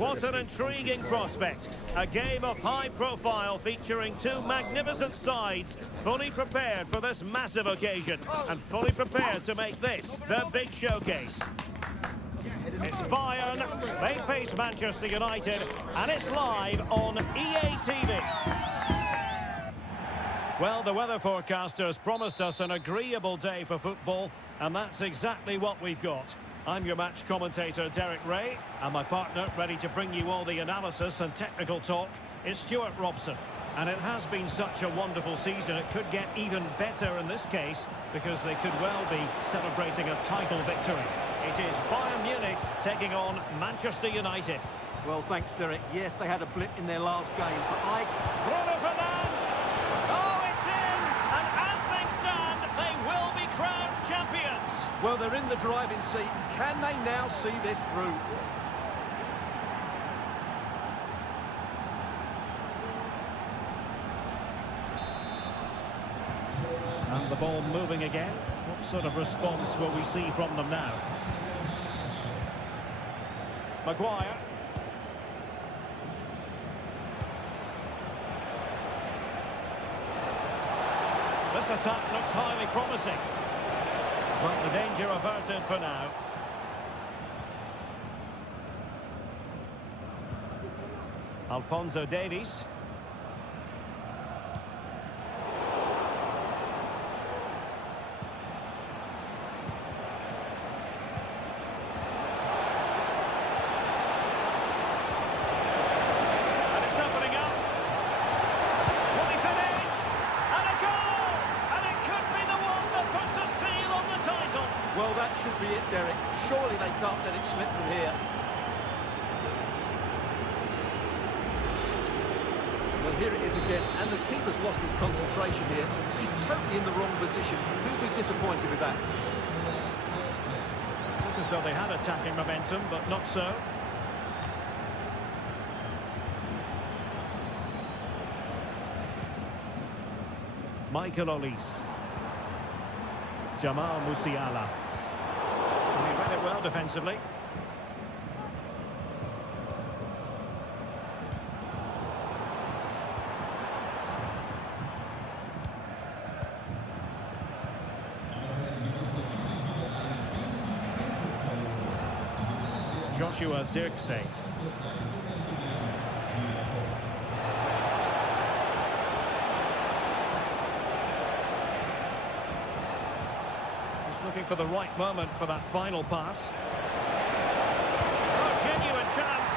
What an intriguing prospect. A game of high profile featuring two magnificent sides, fully prepared for this massive occasion and fully prepared to make this their big showcase. It's Bayern, they face Manchester United, and it's live on EA TV. Well, the weather forecasters promised us an agreeable day for football, and that's exactly what we've got. I'm your match commentator, Derek Ray, and my partner, ready to bring you all the analysis and technical talk, is Stuart Robson. And it has been such a wonderful season, it could get even better in this case, because they could well be celebrating a title victory. It is Bayern Munich taking on Manchester United. Well, thanks, Derek. Yes, they had a blip in their last game, but Bruno Fernandes! Oh, it's in! And as things stand, they will be crowned champions! well, they're in the driving seat. Can they now see this through? And the ball moving again. What sort of response will we see from them now? Maguire. This attack looks highly promising. But the danger averted for now. Alphonso Davies. Well, that should be it, Derek. Surely they can't let it slip from here. Well, here it is again, and the keeper's lost his concentration here. He's totally in the wrong position. Who'll be disappointed with that? Look as though they had attacking momentum, but not so. Michael Olise. Jamal Musiala. He read it well defensively. Joshua Zirkzee. Looking for the right moment for that final pass. Oh, genuine chance.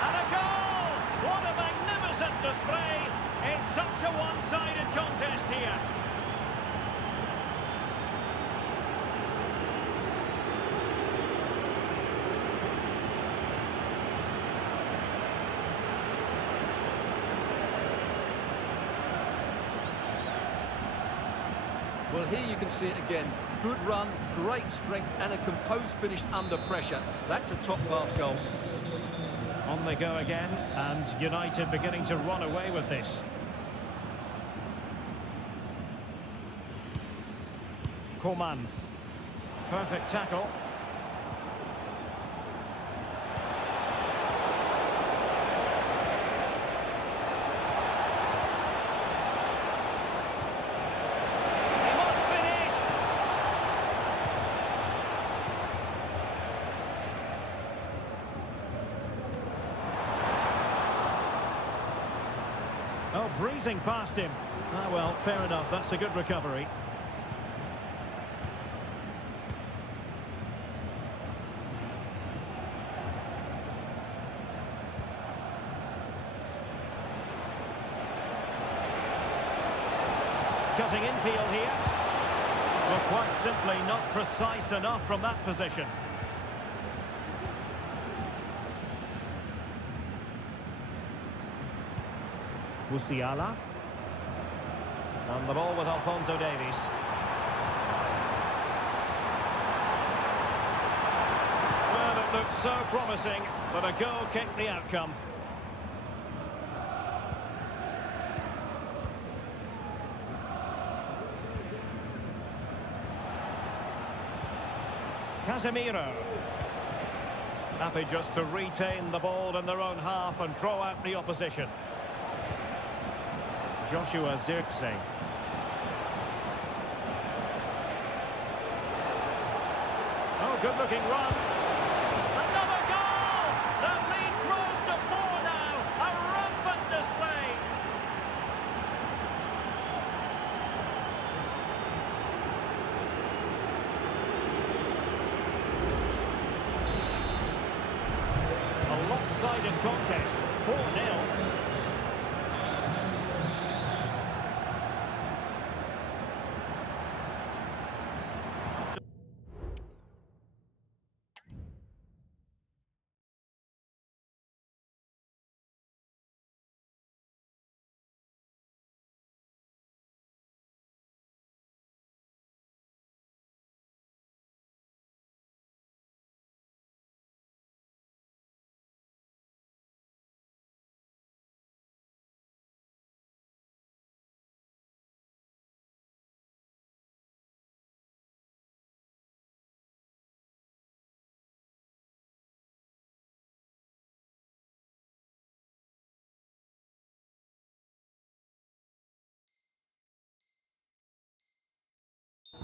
And a goal! What a magnificent display in such a one-sided contest here. Well, here you can see it again. Good run, great strength, and a composed finish under pressure. That's a top-class goal. On they go again, and United beginning to run away with this. Coman. Perfect tackle. Oh, breezing past him. Ah, well, fair enough. That's a good recovery. Cutting infield here. Well, quite simply not precise enough from that position. Musiala. And the ball with Alphonso Davies. Well, it looked so promising, but a goal kicked the outcome. Casemiro. Happy just to retain the ball in their own half and draw out the opposition. Joshua Zirkzee. Oh, good-looking run. Another goal! The lead grows to 4 now. A rampant display. A lopsided contest. 4-0.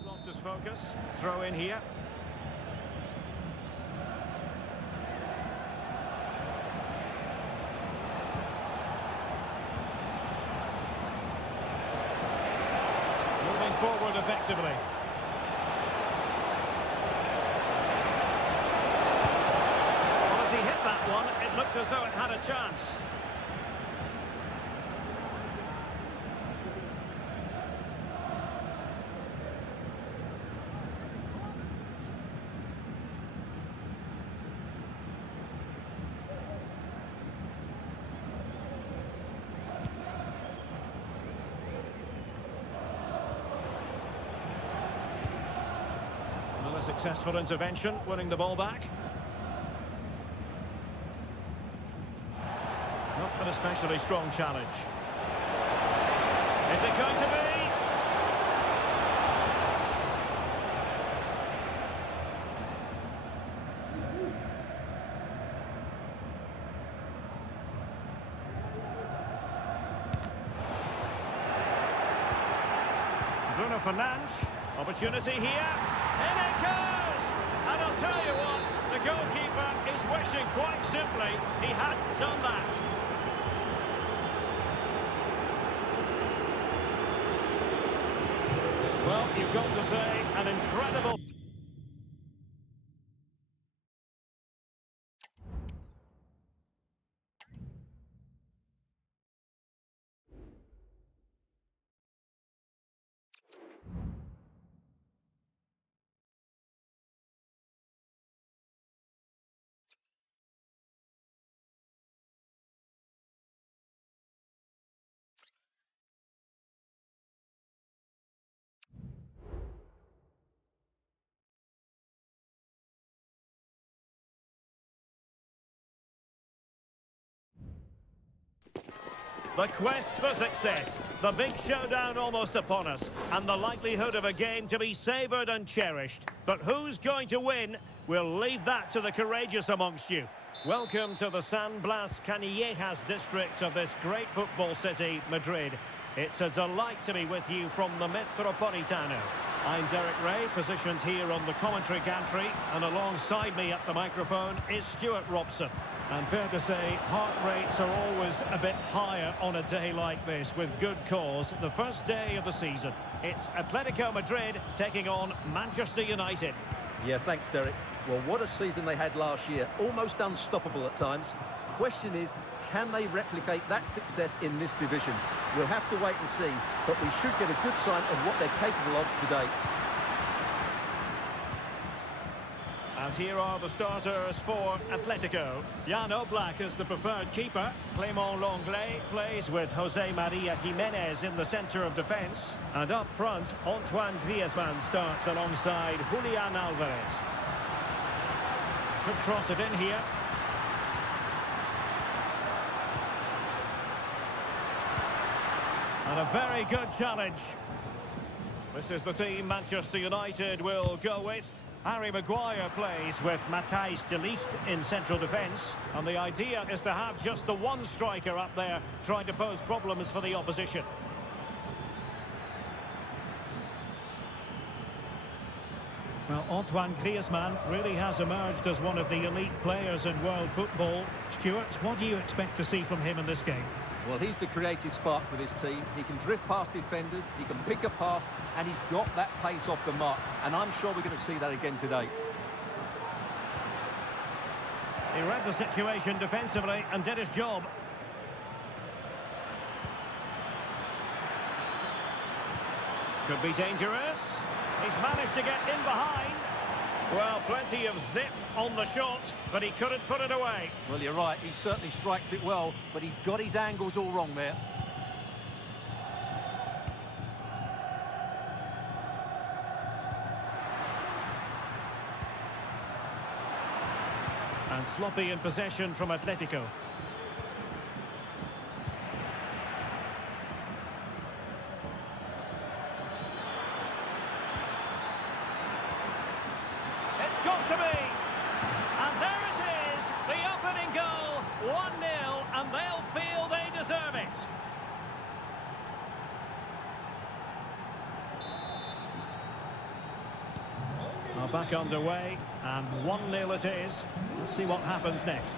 Lost his focus. Throw in here. Moving forward effectively. Well, as he hit that one, it looked as though it had a chance. Successful intervention, winning the ball back. Not an especially strong challenge. Is it going to be? Bruno Fernandes, opportunity here. In it goes! And I'll tell you what, the goalkeeper is wishing quite simply he hadn't done that. Well, you've got to say, an incredible... The quest for success, the big showdown almost upon us, and the likelihood of a game to be savoured and cherished. But who's going to win? We'll leave that to the courageous amongst you. Welcome to the San Blas Canillejas district of this great football city, Madrid. It's a delight to be with you from the Metropolitano. I'm Derek Ray, positioned here on the commentary gantry, and alongside me at the microphone is Stuart Robson. And fair to say, heart rates are always a bit higher on a day like this, with good cause. The first day of the season. It's Atletico Madrid taking on Manchester United. Yeah, thanks, Derek. Well, what a season they had last year. Almost unstoppable at times. Question is, can they replicate that success in this division? We'll have to wait and see, but we should get a good sign of what they're capable of today. And here are the starters for Atletico. Jan Oblak is the preferred keeper. Clément Lenglet plays with José María Jiménez in the centre of defence. And up front, Antoine Griezmann starts alongside Julián Álvarez. Could cross it in here. And a very good challenge. This is the team Manchester United will go with. Harry Maguire plays with Matthijs de Ligt in central defence, and the idea is to have just the one striker up there trying to pose problems for the opposition. Well, Antoine Griezmann really has emerged as one of the elite players in world football. Stuart, what do you expect to see from him in this game? Well, he's the creative spark for this team. He can drift past defenders, he can pick a pass, and he's got that pace off the mark. And I'm sure we're going to see that again today. He read the situation defensively and did his job. Could be dangerous. He's managed to get in behind. Well, plenty of zip on the shot, but he couldn't put it away. Well, you're right. He certainly strikes it well, but he's got his angles all wrong there. And sloppy in possession from Atletico. Got to be, and there it is, the opening goal, 1-0, and they'll feel they deserve it. Are back underway, and 1-0 it is. Let's see what happens next.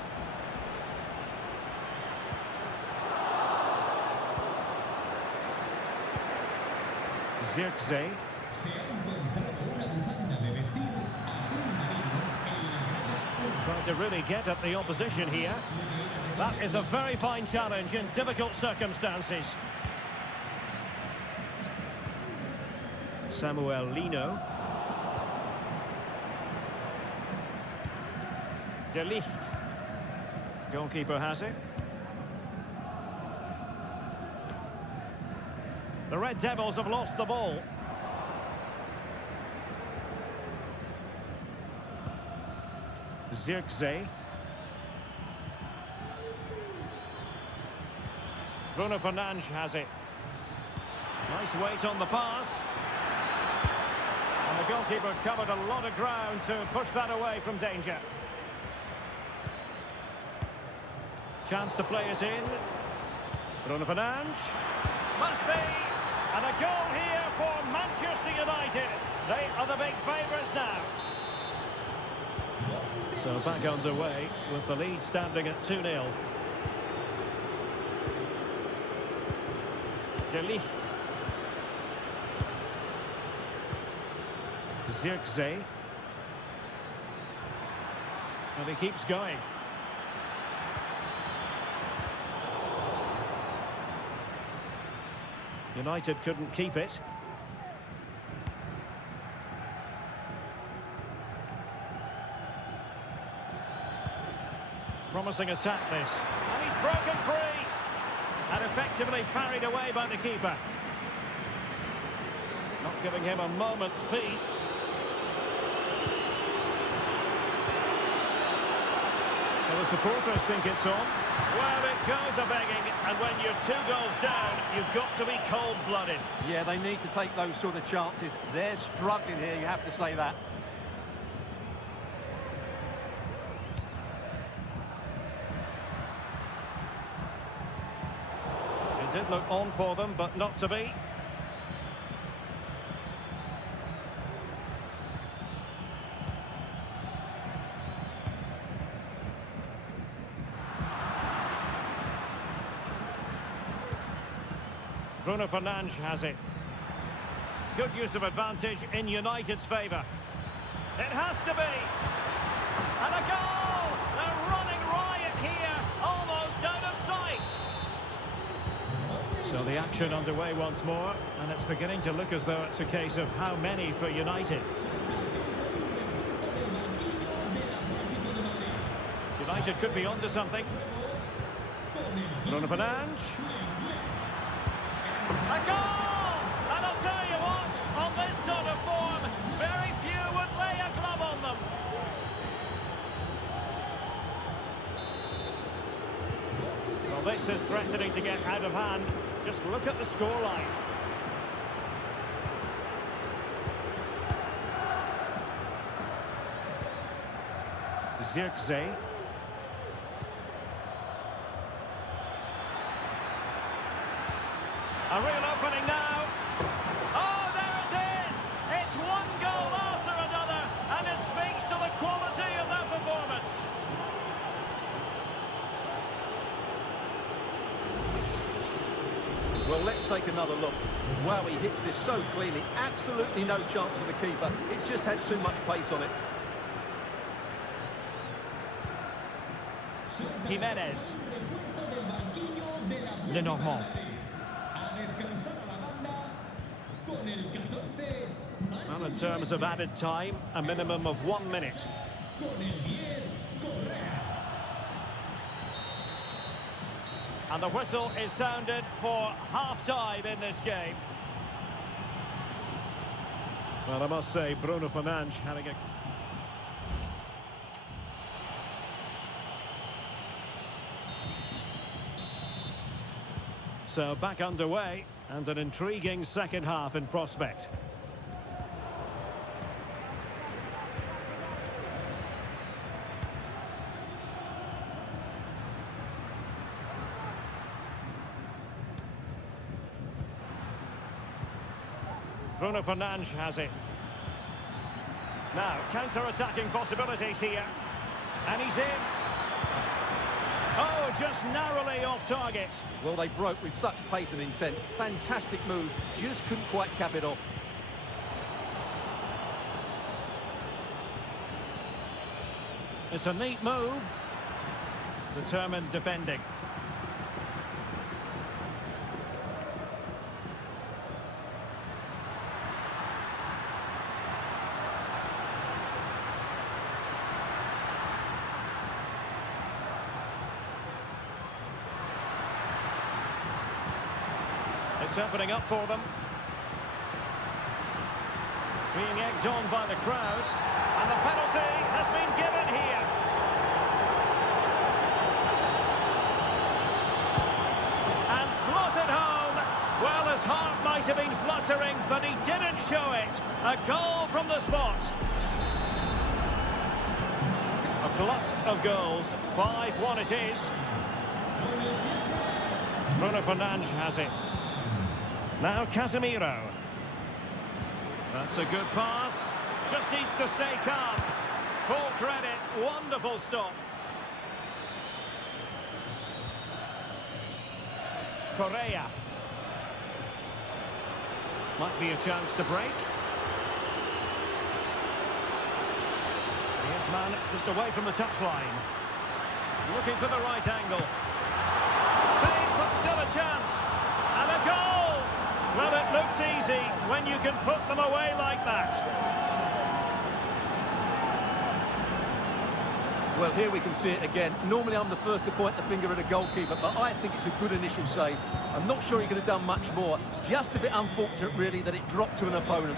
Zirkzee. Trying to really get at the opposition here. That is a very fine challenge in difficult circumstances. Samuel Lino. De Ligt. Goalkeeper has it. The Red Devils have lost the ball. Zirkzee. Bruno Fernandes has it. Nice weight on the pass. And the goalkeeper covered a lot of ground to push that away from danger. Chance to play it in. Bruno Fernandes. Must be. And a goal here for Manchester United. They are the big favourites now. So back underway with the lead standing at 2-0. De Ligt. Zirkzee. And he keeps going. United couldn't keep it. Promising attack this. And he's broken free. And effectively parried away by the keeper. Not giving him a moment's peace. Well, the supporters think it's on. Well, it goes a-begging. And when you're 2 goals down, you've got to be cold-blooded. Yeah, they need to take those sort of chances. They're struggling here, you have to say that. Did look on for them, but not to be. Bruno Fernandes has it. Good use of advantage in United's favour. It has to be. And a goal! They're running riot here, almost out of sight. So the action underway once more, and it's beginning to look as though it's a case of how many for United. United could be onto something. Bruno Fernandes. A goal! And I'll tell you what, on this sort of form, very few would lay a glove on them. Well, this is threatening to get out of hand. Just look at the scoreline. Zirkzee. A real opening now. Oh, there it is! It's one goal after another, and it speaks to the quality of that performance. Well, let's take another look. Wow, he hits this so cleanly. Absolutely no chance for the keeper. It's just had too much pace on it. Jimenez. Lenormand. Well, in terms of added time, a minimum of 1 minute. And the whistle is sounded for half-time in this game. Well, I must say, Bruno Fernandes having a... So back underway, and an intriguing second half in prospect. Bruno Fernandes has it. Now, counter-attacking possibilities here. And he's in. Oh, just narrowly off target. Well, they broke with such pace and intent. Fantastic move. Just couldn't quite cap it off. It's a neat move. Determined defending. It's opening up for them. Being egged on by the crowd. And the penalty has been given here. And slotted home. Well, his heart might have been fluttering, but he didn't show it. A goal from the spot. A glut of goals. 5-1 it is. Bruno Fernandes has it. Now Casemiro. That's a good pass. Just needs to stay calm. Full credit. Wonderful stop. Correa. Might be a chance to break. Here's man just away from the touchline. Looking for the right angle. Save, but still a chance. And a goal! Well, it looks easy when you can put them away like that. Well, here we can see it again. Normally I'm the first to point the finger at a goalkeeper, but I think it's a good initial save. I'm not sure he could have done much more. Just a bit unfortunate, really, that it dropped to an opponent.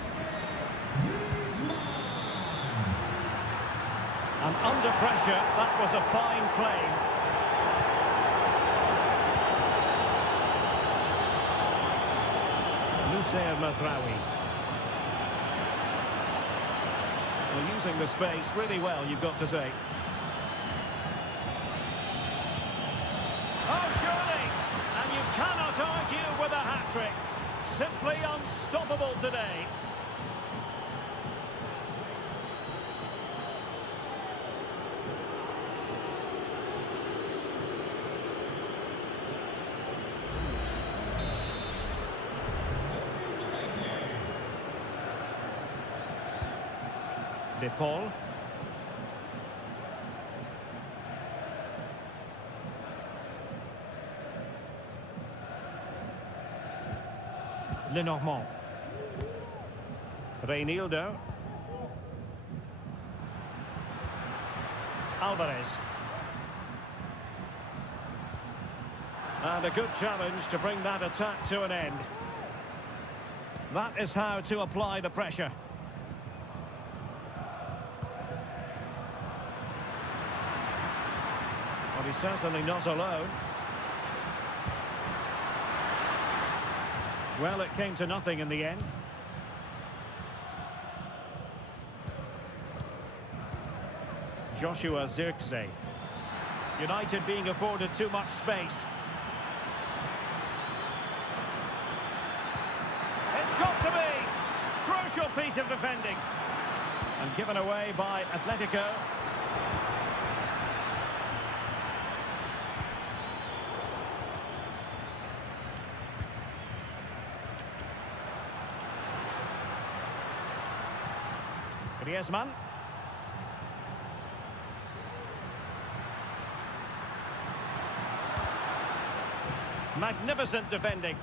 And under pressure, that was a fine claim. Setan Merah. Well, using the space really well, you've got to say. Oh, surely! And you cannot argue with a hat-trick. Simply unstoppable today. Paul. Lenormand. Reinildo. Alvarez. And a good challenge to bring that attack to an end. That is how to apply the pressure. Well, he's certainly not alone. Well, it came to nothing in the end. Joshua Zirkzee. United being afforded too much space. It's got to be! Crucial piece of defending. And given away by Atletico. Griezmann. Magnificent defending.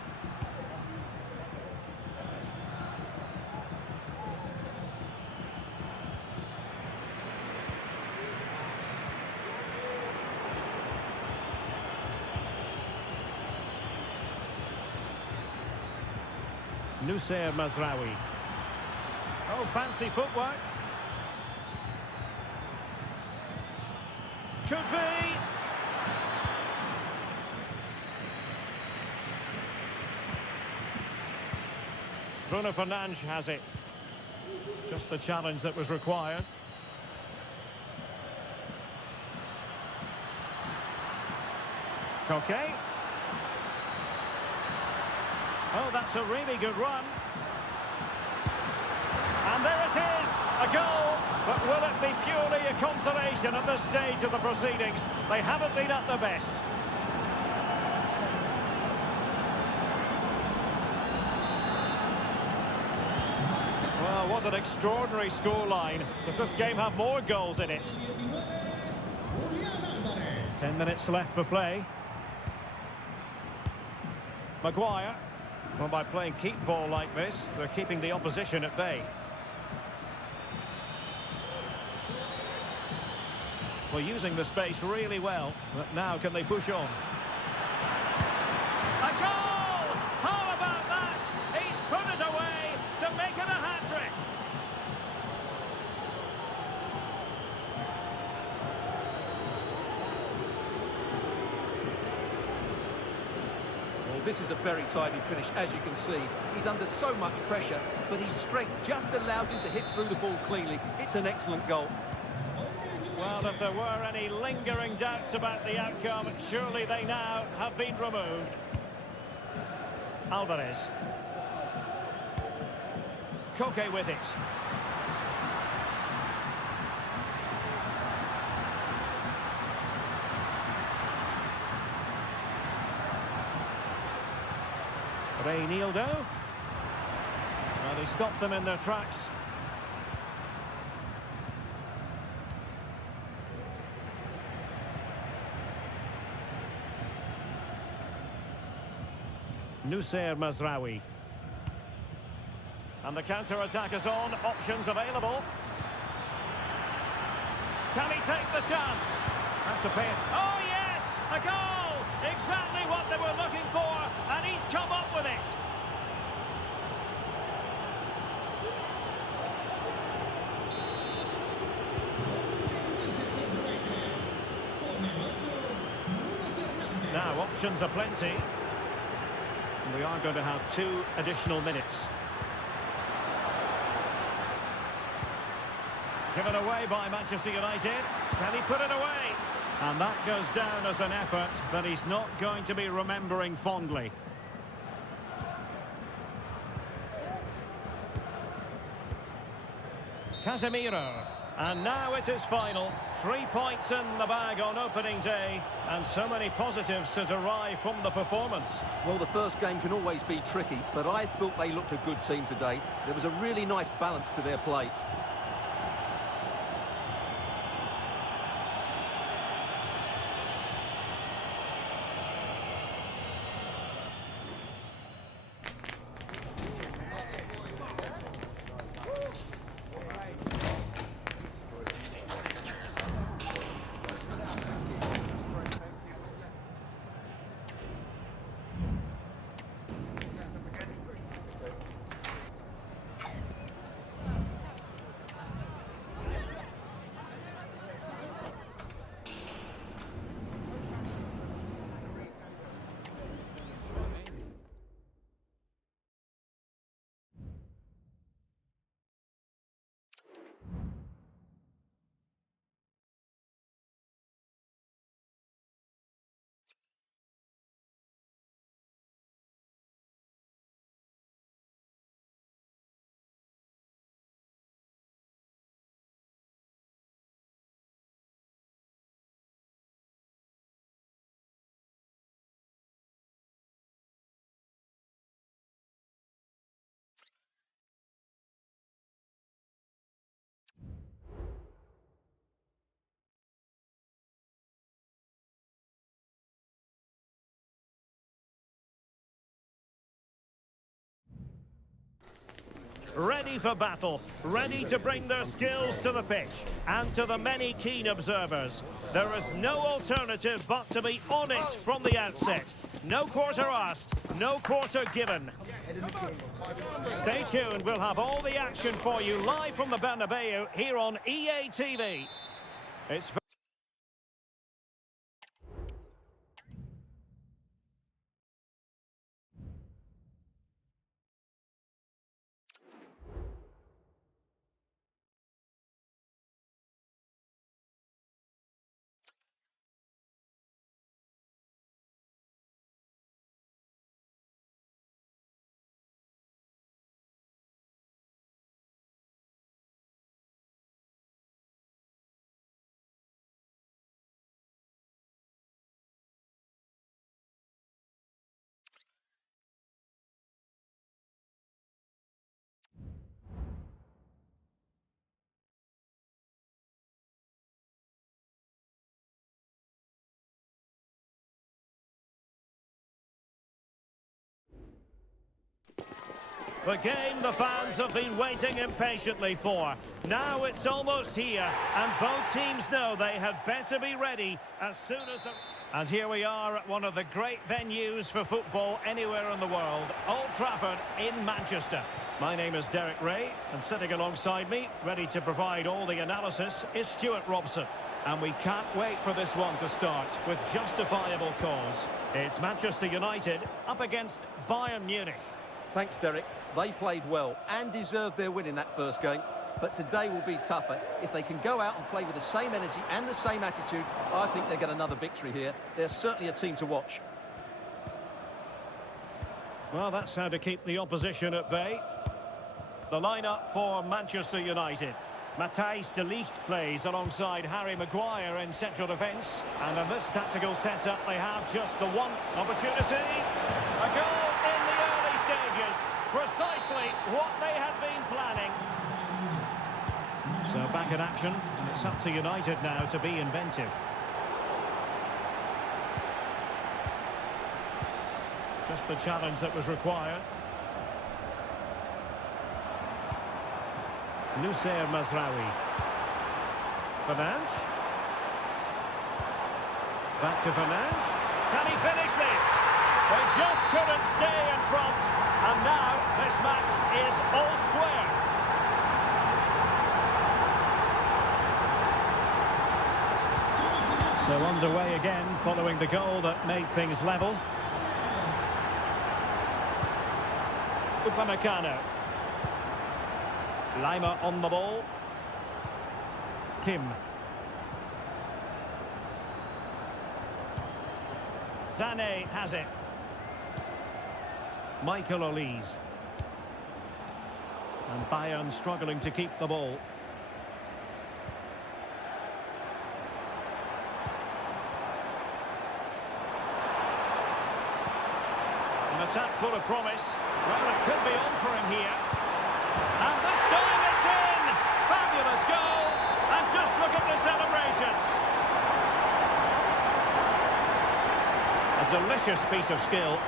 Mazraoui. Oh, fancy footwork. Could be. Bruno Fernandes has it. Just the challenge that was required. Koke. Oh, that's a really good run. And there it is, a goal. But will it be purely a consolation at this stage of the proceedings? They haven't been at their best. Well, what an extraordinary scoreline. Does this game have more goals in it? 10 minutes left for play. Maguire. Well, by playing keep ball like this, they're keeping the opposition at bay. Well, using the space really well, but now can they push on? A goal! How about that? He's put it away to make it a hat-trick. Well, this is a very tidy finish, as you can see. He's under so much pressure, but his strength just allows him to hit through the ball cleanly. It's an excellent goal. Well, if there were any lingering doubts about the outcome, surely they now have been removed. Alvarez. Koke with it. Reinildo. Well, he stopped them in their tracks. Mazraoui. And the counter-attack is on, options available. Can he take the chance? Have to pay it. Oh yes, a goal! Exactly what they were looking for, and he's come up with it. Now, options are plenty. We are going to have 2 additional minutes. Given away by Manchester United. Can he put it away? And that goes down as an effort that he's not going to be remembering fondly. Casemiro. And now it is final. 3 points in the bag on opening day, and so many positives to derive from the performance. Well, the first game can always be tricky, but I thought they looked a good team today. There was a really nice balance to their play. ready for battle, ready to bring their skills to the pitch. And to the many keen observers, there is no alternative but to be on it from the outset. No quarter asked, no quarter given. Stay tuned, we'll have all the action for you live from the Bernabeu here on EA TV. It's the game the fans have been waiting impatiently for. Now it's almost here, and both teams know they had better be ready as soon as the... And here we are at one of the great venues for football anywhere in the world, Old Trafford in Manchester. My name is Derek Ray, and sitting alongside me, ready to provide all the analysis, is Stuart Robson. And we can't wait for this one to start with justifiable cause. It's Manchester United up against Bayern Munich. Thanks, Derek. They played well and deserved their win in that first game. But today will be tougher. If they can go out and play with the same energy and the same attitude, I think they'll get another victory here. They're certainly a team to watch. Well, that's how to keep the opposition at bay. The lineup for Manchester United. Matthijs de Ligt plays alongside Harry Maguire in central defence. And in this tactical setup, they have just the one opportunity. A goal in the early stages. Precisely what they had been planning. So back in action. It's up to United now to be inventive. Just the challenge that was required. Nusayr Mazraoui. Fernandes. Back to Fernandes. Can he finish this? They just couldn't stay in front. And now this match is all square. So underway again following the goal that made things level. Upamecano. Lima on the ball. Kim. Sané has it. Michael Olise. And Bayern struggling to keep the ball. An attack full of promise. Well, it could be on for him here. And this time it's in! Fabulous goal! And just look at the celebrations. A delicious piece of skill.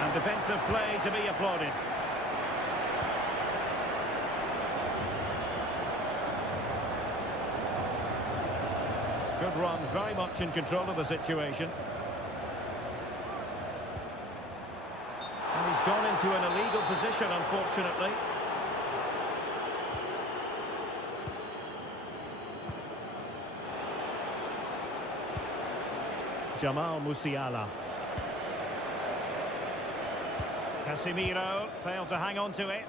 And defensive play to be applauded. Good run, very much in control of the situation. And he's gone into an illegal position, unfortunately. Jamal Musiala. Casemiro failed to hang on to it.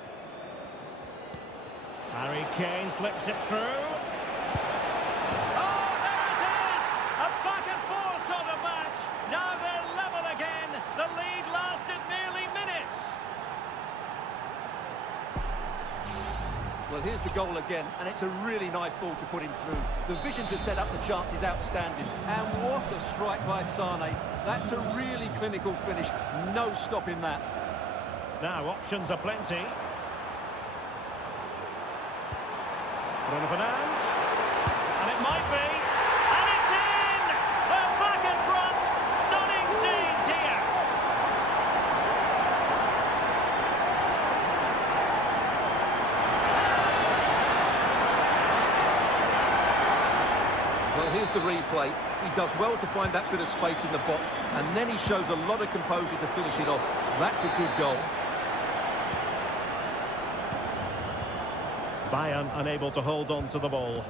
Harry Kane slips it through. Well, here's the goal again, and it's a really nice ball to put him through. The vision to set up the chance is outstanding. And what a strike by Sané. That's a really clinical finish. No stopping that. Now, options are plenty. Bruno Fernandes. And it might be. And it's Here's the replay. He does well to find that bit of space in the box, and then he shows a lot of composure to finish it off. That's a good goal. Bayern unable to hold on to the ball.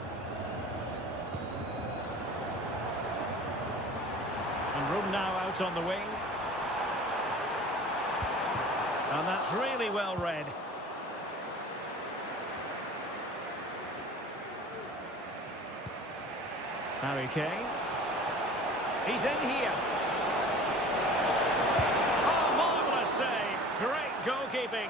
And room now out on the wing. And that's really well read. Harry Kane. He's in here. Oh, marvellous save. Great goalkeeping.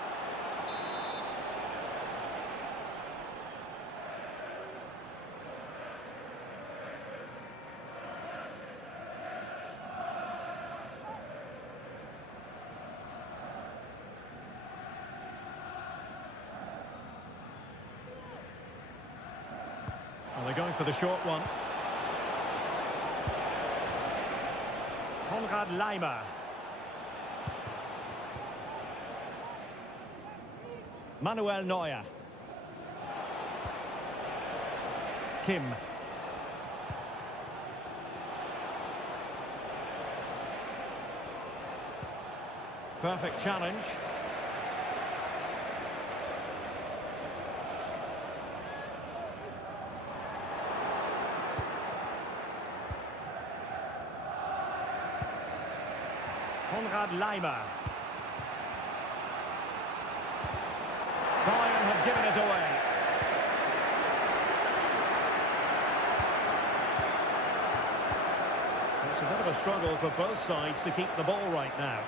Well, they're going for the short one. Leimer. Manuel Neuer. Kim. Perfect challenge. Leimer. Bayern have given us away. It's a bit of a struggle for both sides to keep the ball right now.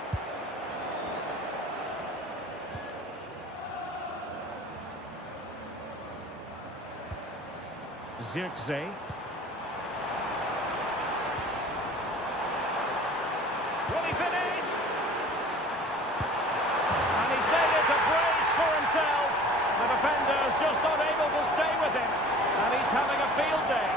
Zirkzee. Will he finish? And he's made it a brace for himself. The defender's just unable to stay with him. And he's having a field day.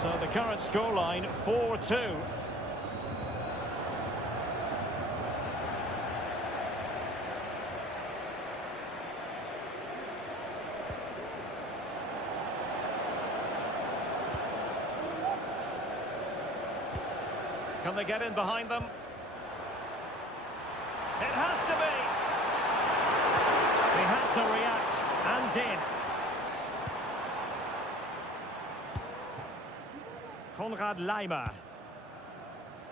So the current scoreline, 4-2. Can they get in behind them? It has to be. He had to react and did. Leimer.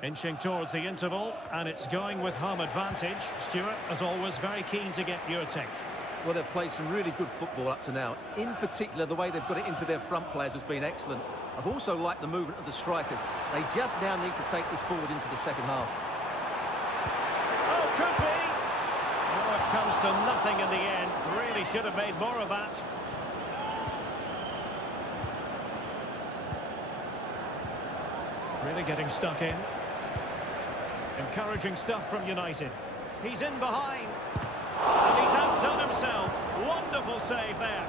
Inching towards the interval, and it's going with home advantage. Stuart, as always, very keen to get your take. Well, they've played some really good football up to now. In particular, the way they've got it into their front players has been excellent. I've also liked the movement of the strikers. They just now need to take this forward into the second half. Oh, could be. Oh, it comes to nothing in the end. Really should have made more of that. Really getting stuck in. Encouraging stuff from United. He's in behind. And he's outdone himself. Wonderful save there.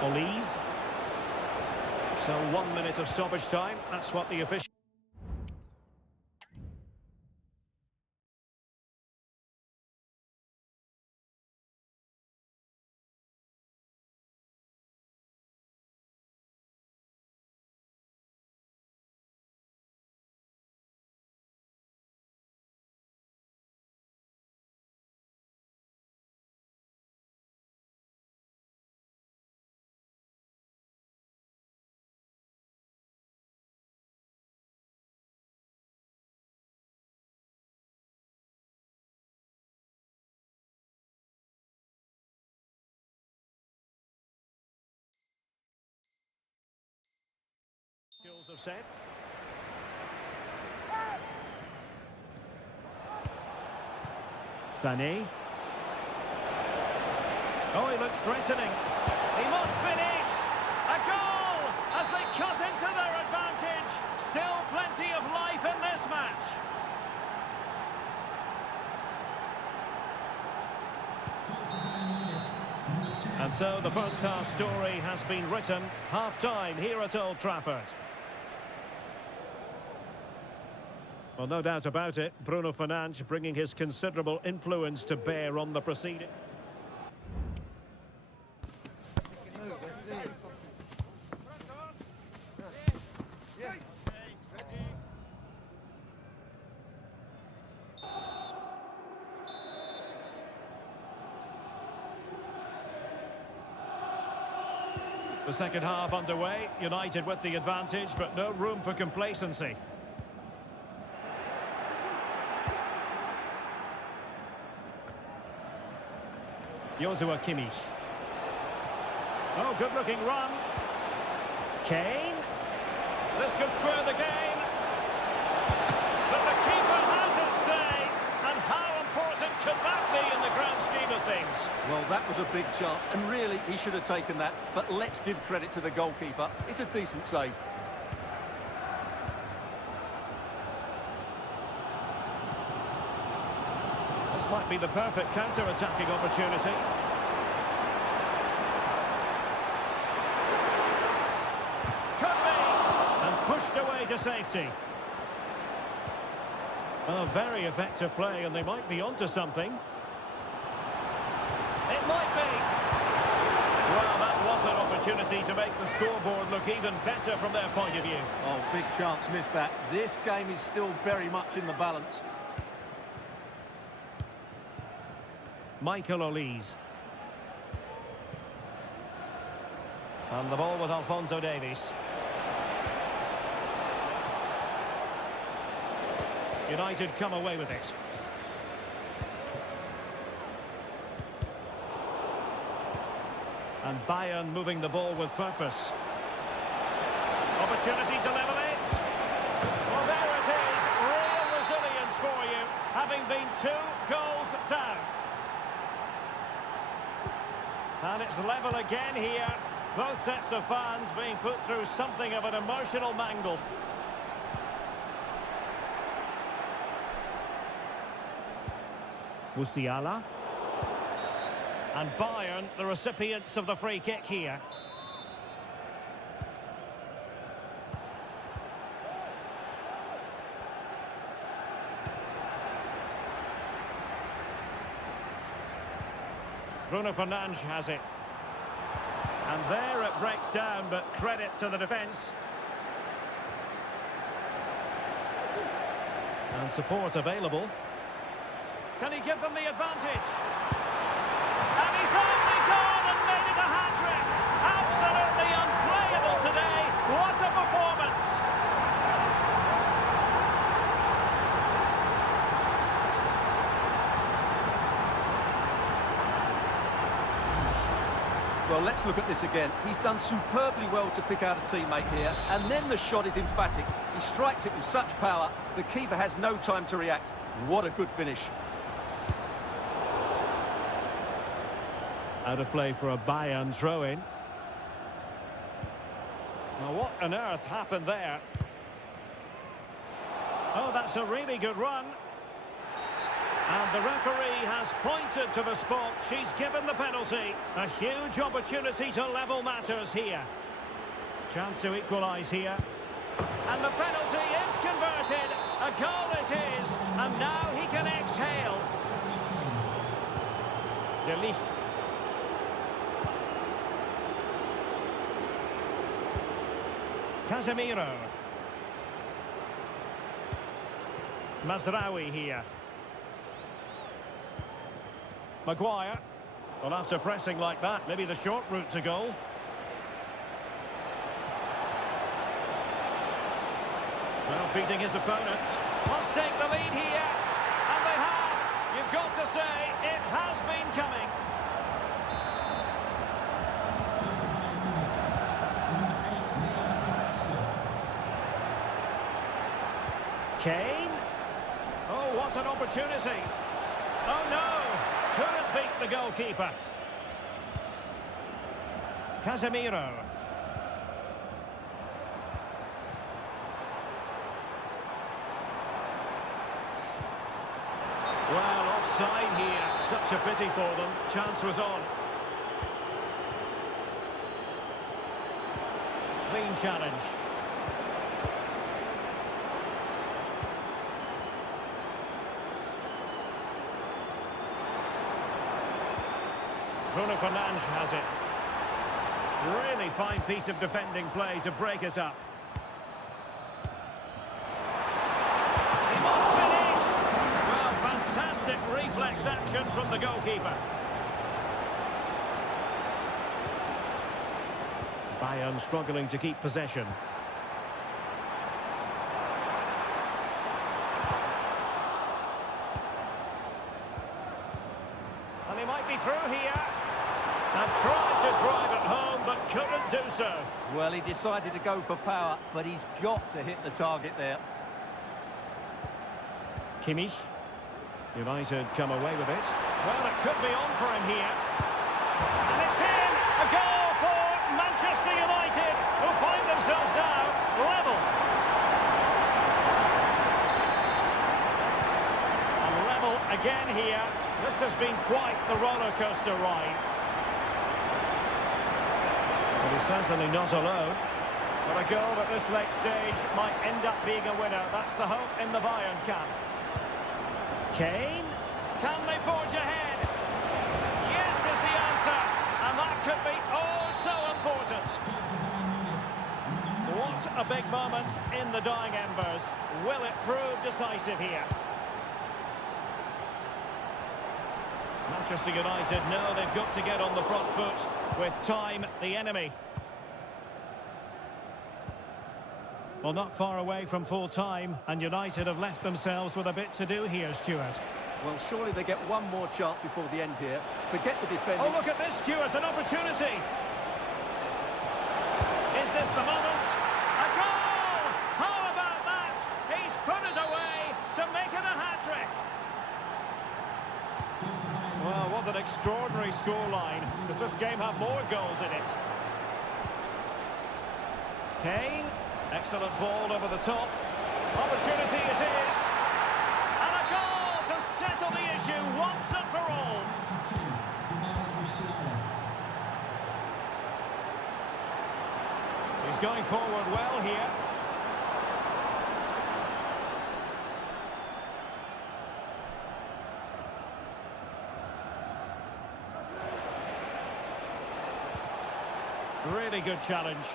Olise. So 1 minute of stoppage time. That's what the official... Skills have said. Sané. Oh, he looks threatening. He must finish! A goal! As they cut into their advantage. Still plenty of life in this match. And so the first half story has been written. Half-time here at Old Trafford. Well, no doubt about it, Bruno Fernandes bringing his considerable influence to bear on the proceeding. The second half underway, United with the advantage, but no room for complacency. Joshua Kimmich. Oh, good-looking run. Kane. This could square the game. But the keeper has his say. And how important could that be in the grand scheme of things? Well, that was a big chance, and really, he should have taken that. But let's give credit to the goalkeeper. It's a decent save. This might be the perfect counter-attacking opportunity. Could be! And pushed away to safety. Oh, very effective play, and they might be onto something. It might be. Well, that was an opportunity to make the scoreboard look even better from their point of view. Oh, big chance, missed that. This game is still very much in the balance. Michael Olise. And the ball with Alphonso Davies. United come away with it. And Bayern moving the ball with purpose. Opportunity to level it. Well, there it is. Real resilience for you, having been 2 goals down. And it's level again here. Both sets of fans being put through something of an emotional mangle. Musiala. And Bayern, the recipients of the free kick here. Bruno Fernandes has it. And there it breaks down, but credit to the defence. And support available. Can he give them the advantage? And he's only gone and made it a hat-trick. Absolutely unplayable today. What a performance. Well, let's look at this again. He's done superbly well to pick out a teammate here, and then the shot is emphatic. He strikes it with such power, the keeper has no time to react. What a good finish. Out of play for a Bayern throw-in. Now, what on earth happened there? Oh, that's a really good run. And the referee has pointed to the spot. She's given the penalty. A huge opportunity to level matters here. Chance to equalise here. And the penalty is converted. A goal it is. And now he can exhale. De Ligt. Casemiro. Mazraoui here. Maguire. Well, after pressing like that, maybe the short route to goal. Well, beating his opponent. Must take the lead here. And they have. You've got to say, it has been coming. Kane. Oh, what an opportunity. Oh no! Couldn't beat the goalkeeper. Casemiro. Well, offside here. Such a pity for them. Chance was on. Clean challenge. Bruno Fernandes has it. Really fine piece of defending play to break us up. He must finish! Well, fantastic reflex action from the goalkeeper. Bayern struggling to keep possession. And he might be through here. And tried to drive it home, but couldn't do so. Well, he decided to go for power, but he's got to hit the target there. Kimmich. United come away with it. Well, it could be on for him here. And it's in! A goal for Manchester United, who find themselves now level. And level again here. This has been quite the roller coaster ride. But he's certainly not alone. But a goal at this late stage might end up being a winner. That's the hope in the Bayern camp. Kane? Can they forge ahead? Yes is the answer. And that could be oh so important. What a big moment in the dying embers. Will it prove decisive here? Manchester United know they've got to get on the front foot with time the enemy. Well, not far away from full time, and United have left themselves with a bit to do here, Stuart. Well, surely they get one more chance before the end here. Forget the defending. Oh, look at this, Stuart, an opportunity. Is this the moment? A goal! How about that? He's put it away to make it a hat-trick. Well, what an extraordinary scoreline. Does this game have more goals in it? Kane, excellent ball over the top. Opportunity it is. And a goal to settle the issue once and for all. He's going forward well here. Really good challenge.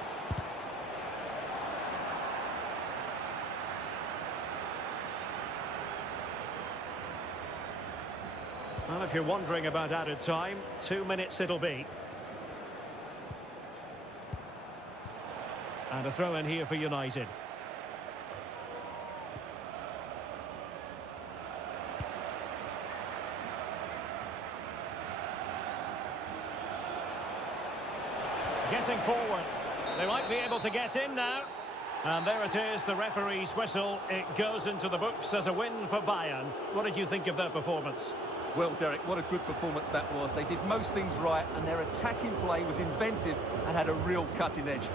Well, if you're wondering about added time, 2 minutes it'll be. And a throw in here for United. Getting forward. They might be able to get in now. And there it is, the referee's whistle. It goes into the books as a win for Bayern. What did you think of their performance? Well, Derek, what a good performance that was. They did most things right, and their attacking play was inventive and had a real cutting edge.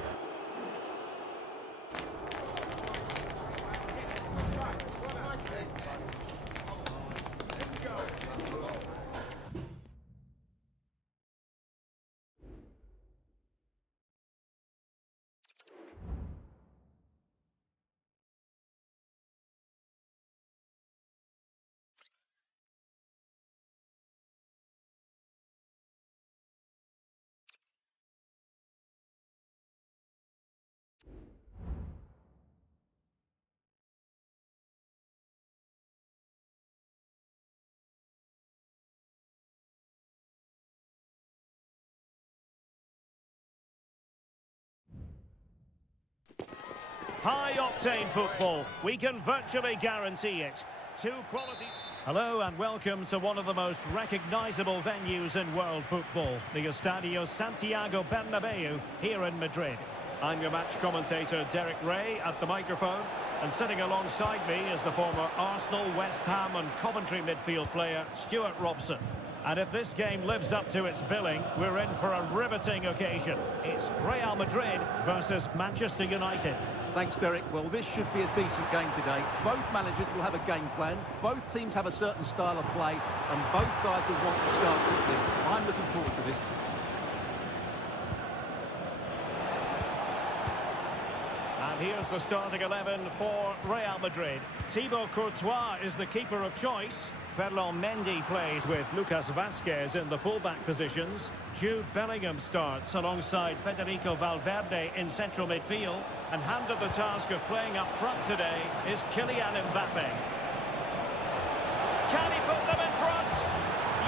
High-octane football. We can virtually guarantee it. Two quality... Hello and welcome to one of the most recognisable venues in world football, the Estadio Santiago Bernabeu here in Madrid. I'm your match commentator, Derek Ray, at the microphone. And sitting alongside me is the former Arsenal, West Ham and Coventry midfield player, Stuart Robson. And if this game lives up to its billing, we're in for a riveting occasion. It's Real Madrid versus Manchester United. Thanks, Derek. Well, this should be a decent game today. Both managers will have a game plan. Both teams have a certain style of play, and both sides will want to start quickly. I'm looking forward to this. And here's the starting 11 for Real Madrid. Thibaut Courtois is the keeper of choice. Ferland Mendy plays with Lucas Vazquez in the fullback positions. Jude Bellingham starts alongside Federico Valverde in central midfield. And handed the task of playing up front today is Kylian Mbappe. Can he put them in front?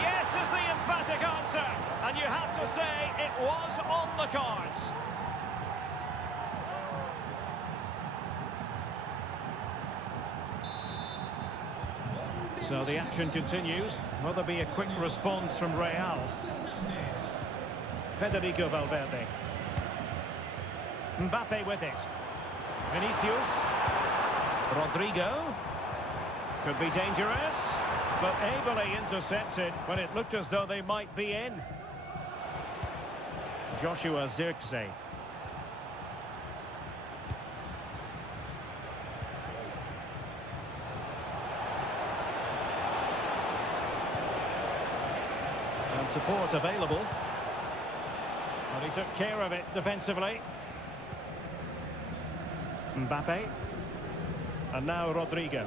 Yes is the emphatic answer. And you have to say it was on the cards. So the action continues. Will there be a quick response from Real? Federico Valverde. Mbappe with it. Vinicius. Rodrigo. Could be dangerous, but ably intercepted when it looked as though they might be in. Joshua Zirkzee. And support available. But he took care of it defensively. Mbappe. And now Rodrigo.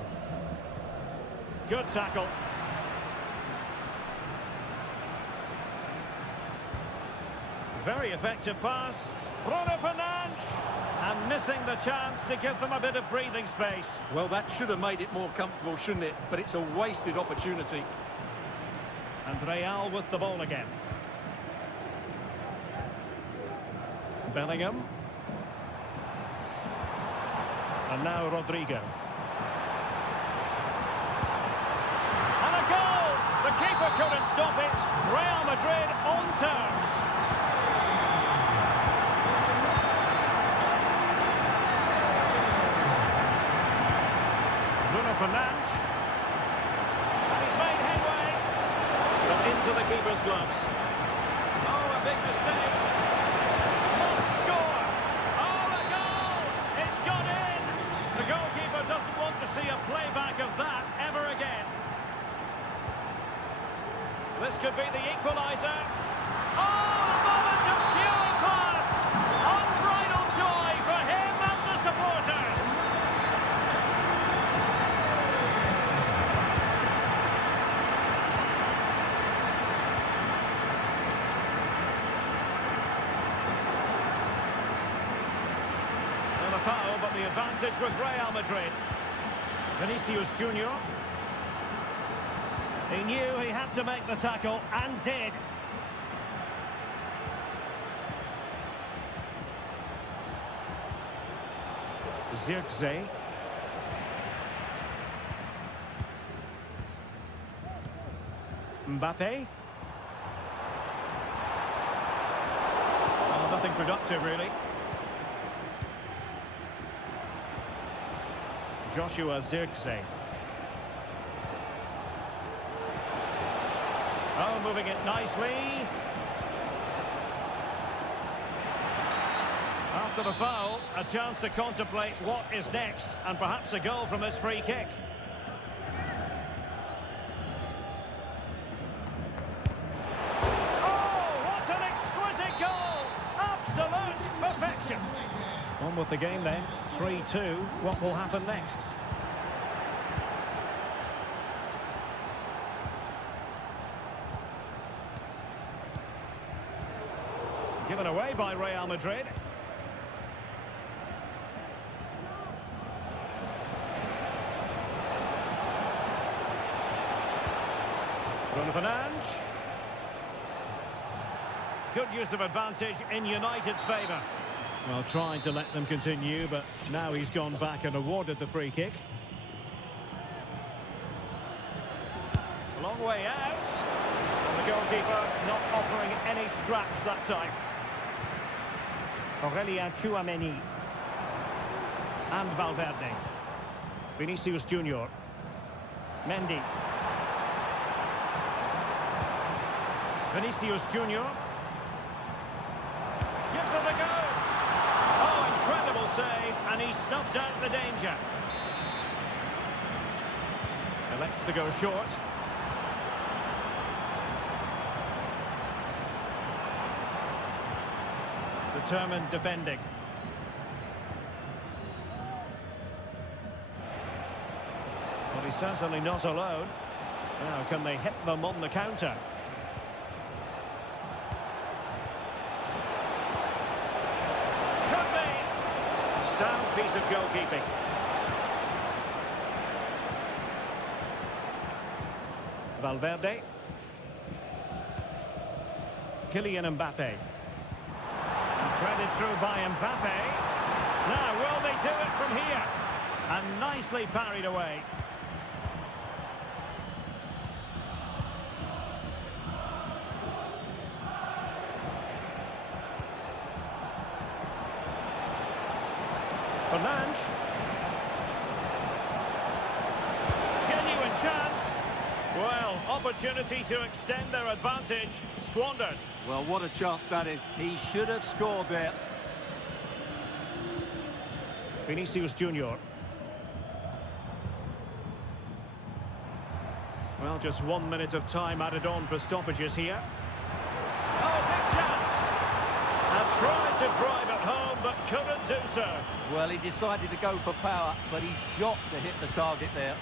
Good tackle. Very effective pass. Bruno Fernandes. And missing the chance to give them a bit of breathing space. Well, that should have made it more comfortable, shouldn't it? But it's a wasted opportunity. And Real with the ball again. Bellingham. And now Rodrigo. And a goal! The keeper couldn't stop it. Real Madrid on terms. Bruno Fernandes. And he's made headway. But into the keeper's gloves. Oh, a big mistake. Must score. Oh, a goal! It's gone in. The goalkeeper doesn't want to see a playback of that ever again. This could be the equaliser. Oh, a moment of pure class! Unbridled joy for him and the supporters. And a foul, but the advantage with Real Madrid. Vinicius Junior. He knew he had to make the tackle, and did. Zirkzee. Mbappe. Oh, nothing productive, really. Joshua Zirkzee. Oh, moving it nicely. After the foul, a chance to contemplate what is next, and perhaps a goal from this free kick. Oh, what an exquisite goal! Absolute perfection. On with the game then, 3-2. What will happen next? Given away by Real Madrid. Bruno Fernandes. Good use of advantage in United's favour. Well, trying to let them continue, but now he's gone back and awarded the free kick. A long way out. And the goalkeeper not offering any scraps that time. Aurelien Tchouameni and Valverde. Vinicius Junior. Mendy. Vinicius Junior. Gives it a go. Oh, incredible save, and he snuffed out the danger. Elects to go short. Determined defending. Well, he's certainly not alone. Now, can they hit them on the counter? Could be! Sound piece of goalkeeping. Valverde. Kylian Mbappe. Threaded through by Mbappe. Now, will they do it from here? And nicely parried away. Fernandes. Genuine chance. Well, opportunity to extend their advantage. Squandered. Well, what a chance that is. He should have scored there. Vinicius Junior. Well, just 1 minute of time added on for stoppages here. Oh, big chance! And tried to drive it home, but couldn't do so. Well, he decided to go for power, but he's got to hit the target there.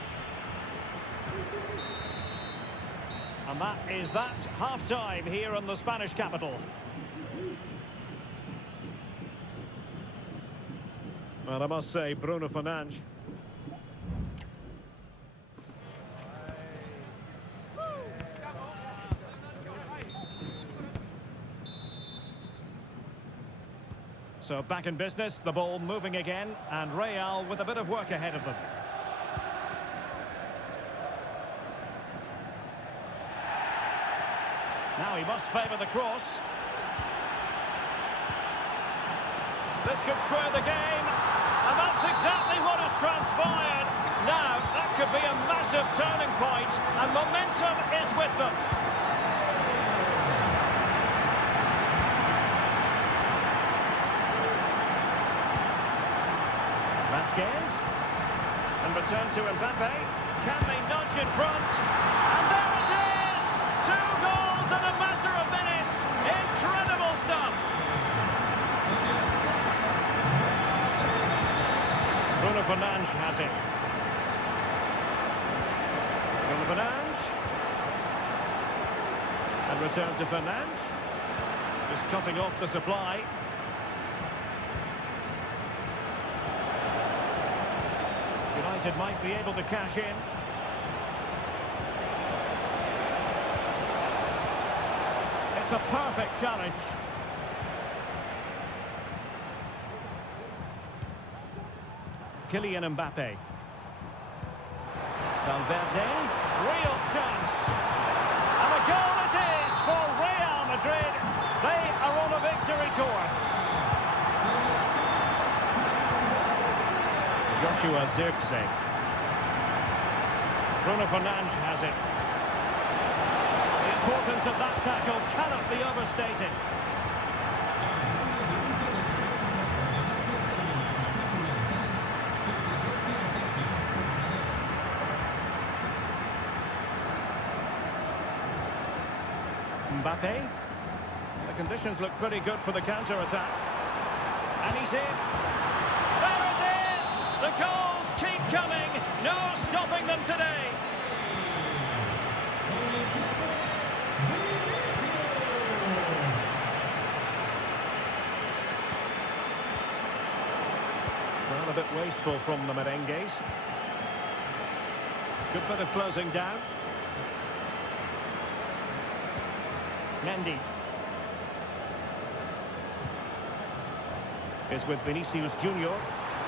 And that is that half-time here in the Spanish capital. Well, I must say, Bruno Fernandes. So back in business, the ball moving again, and Real with a bit of work ahead of them. Now he must favour the cross. This could square the game, and that's exactly what has transpired. Now, that could be a massive turning point, and momentum is with them. Vasquez. And return to Mbappe. Can they nudge in front? And there it is! 2 goals in a matter of minutes. Incredible stuff. Bruno Fernandes has it. Bruno Fernandes. And return to Fernandes. Just cutting off the supply. United might be able to cash in. It's a perfect challenge. Kylian Mbappe. Valverde. Real chance. And a goal it is for Real Madrid. They are on a victory course. Joshua Zirkzee. Bruno Fernandes has it. The importance of that tackle cannot be overstated. Mbappe. The conditions look pretty good for the counter-attack. And he's in. There it is! The goals keep coming. No stopping them today. Well, a bit wasteful from the merengues. Good bit of closing down. Mendy is with Vinicius Junior.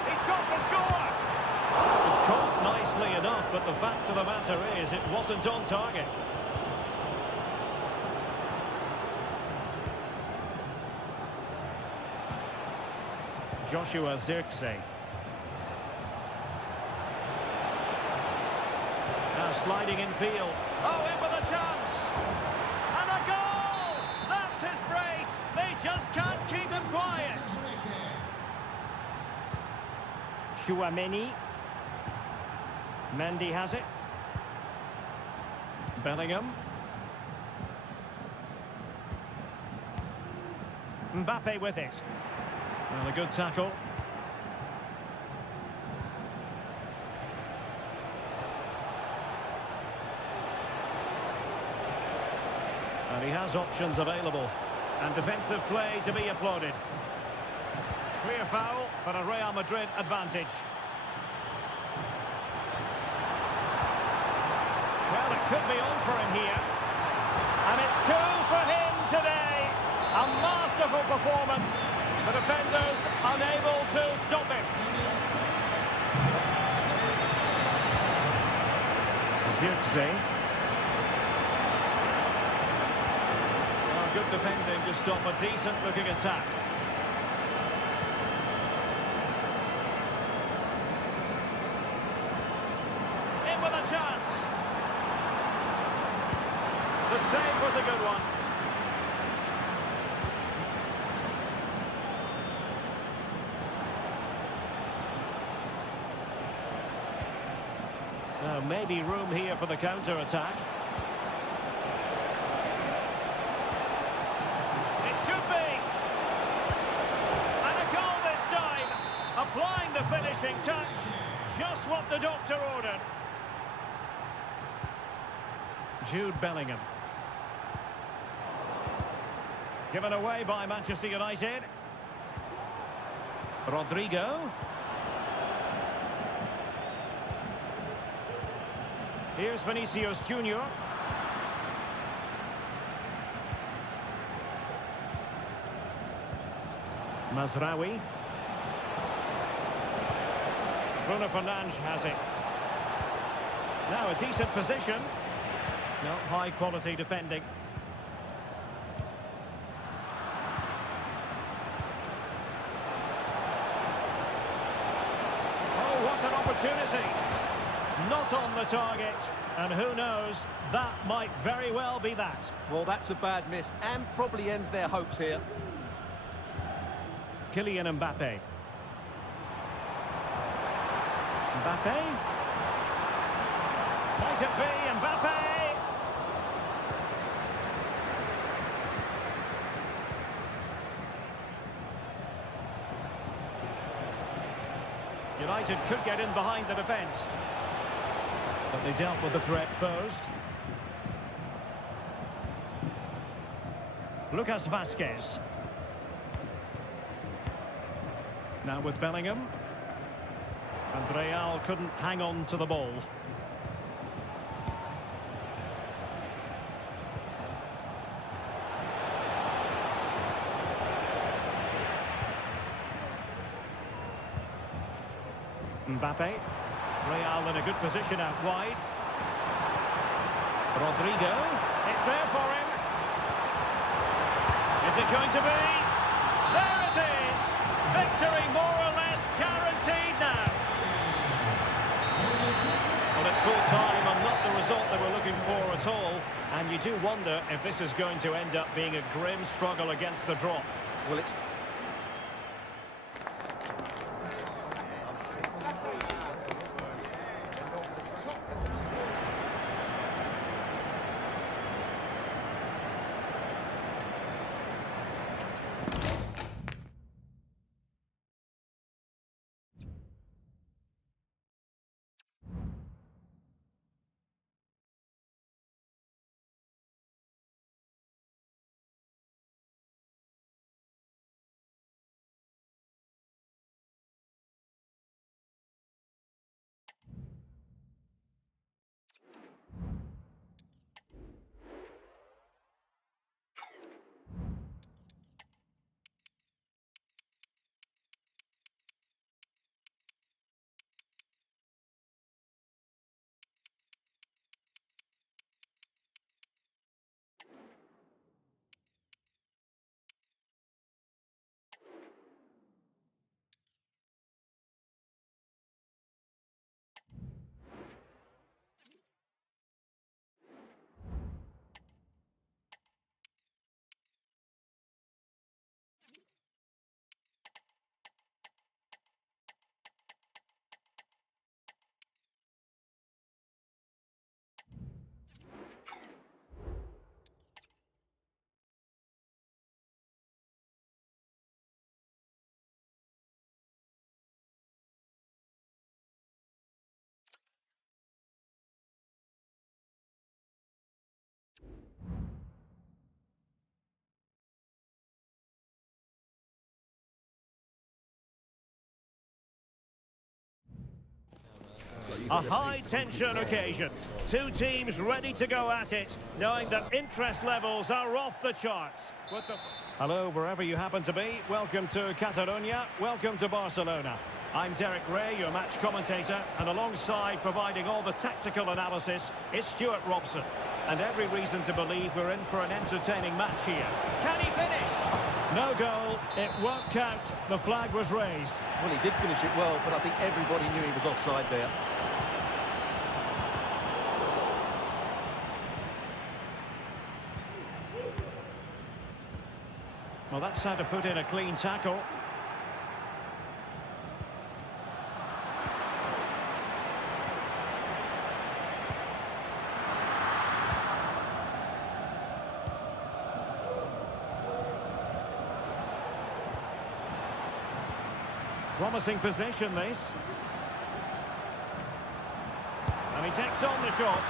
He's got to score! It was caught nicely enough, but the fact of the matter is it wasn't on target. Joshua Zirkzee. sliding in field. Oh, in with a chance. And a goal! That's his brace. They just can't keep him quiet. Chouameni. Mendy has it. Bellingham. Mbappe with it. Well, a good tackle. And he has options available. And defensive play to be applauded. Clear foul, but a Real Madrid advantage. Well, it could be on for him here. And it's 2 for him today. A masterful performance. The defenders unable to stop him. Zirkzee. Good defending to stop a decent-looking attack. In with a chance. The save was a good one. Now, maybe room here for the counter-attack. Applying the finishing touch, just what the doctor ordered. Jude Bellingham. Given away by Manchester United. Rodrigo. Here's Vinicius Junior. Mazraoui. Bruno Fernandes has it. Now a decent position. No, high quality defending. Oh, what an opportunity. Not on the target. And who knows, that might very well be that. Well, that's a bad miss and probably ends their hopes here. Kylian Mbappe. Mbappe. Might it be Mbappe? United could get in behind the defence. But they dealt with the threat posed. Lucas Vazquez. Now with Bellingham. And Real couldn't hang on to the ball. Mbappe. Real in a good position out wide. Rodrigo. It's there for him. Is it going to be? There it is! Victory more or less guaranteed now. Well, it's full time and not the result they were looking for at all. And you do wonder if this is going to end up being a grim struggle against the drop. Well, it's A high-tension occasion. Two teams ready to go at it, knowing that interest levels are off the charts. Hello, wherever you happen to be. Welcome to Catalonia. Welcome to Barcelona. I'm Derek Ray, your match commentator, and alongside providing all the tactical analysis is Stuart Robson. And every reason to believe we're in for an entertaining match here. Can he finish? No goal. It won't count. The flag was raised. Well, he did finish it well, but I think everybody knew he was offside there. Well, that's how to put in a clean tackle. Promising position, this. And he takes on the shot.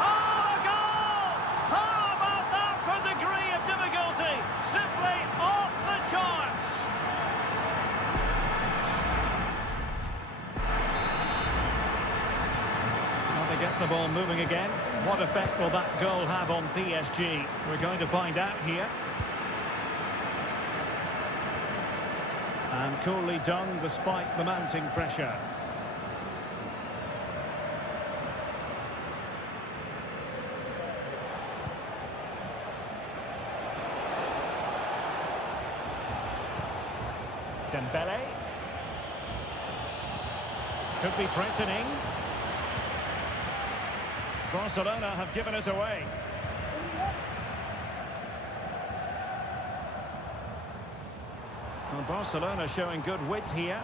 Oh, a goal! How about that for degree of difficulty? Simply off the charts! Now they get the ball moving again. What effect will that goal have on PSG? We're going to find out here. And coolly done despite the mounting pressure. Dembele. Could be threatening. Barcelona have given us away. Well, Barcelona showing good width here.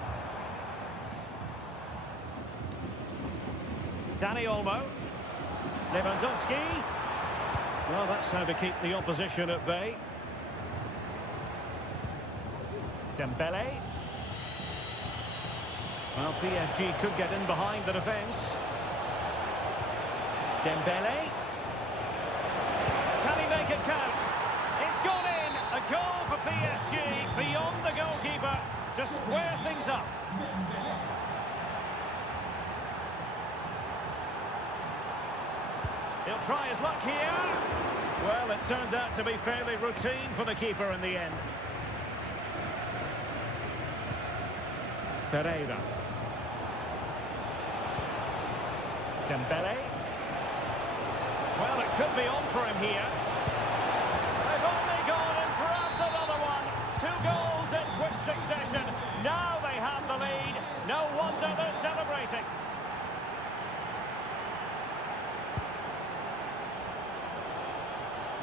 Dani Olmo. Lewandowski. Well, that's how to keep the opposition at bay. Dembele. Well, PSG could get in behind the defence. Dembele. Can he make it count? It's gone in. A goal for PSG beyond the goalkeeper to square things up. He'll try his luck here. Well, it turned out to be fairly routine for the keeper in the end. Ferreira. Dembele. Well, it could be on for him here. They've only gone and grabbed another one. 2 goals in quick succession. Now they have the lead. No wonder they're celebrating.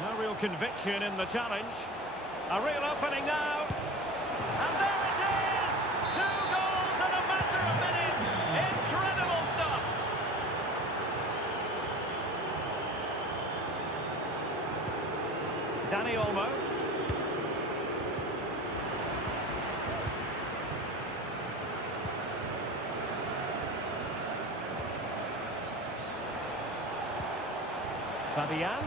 No real conviction in the challenge. A real opening now. And there it is! 2 goals in a matter of minutes. Incredible stuff. Dani Olmo. Fabian.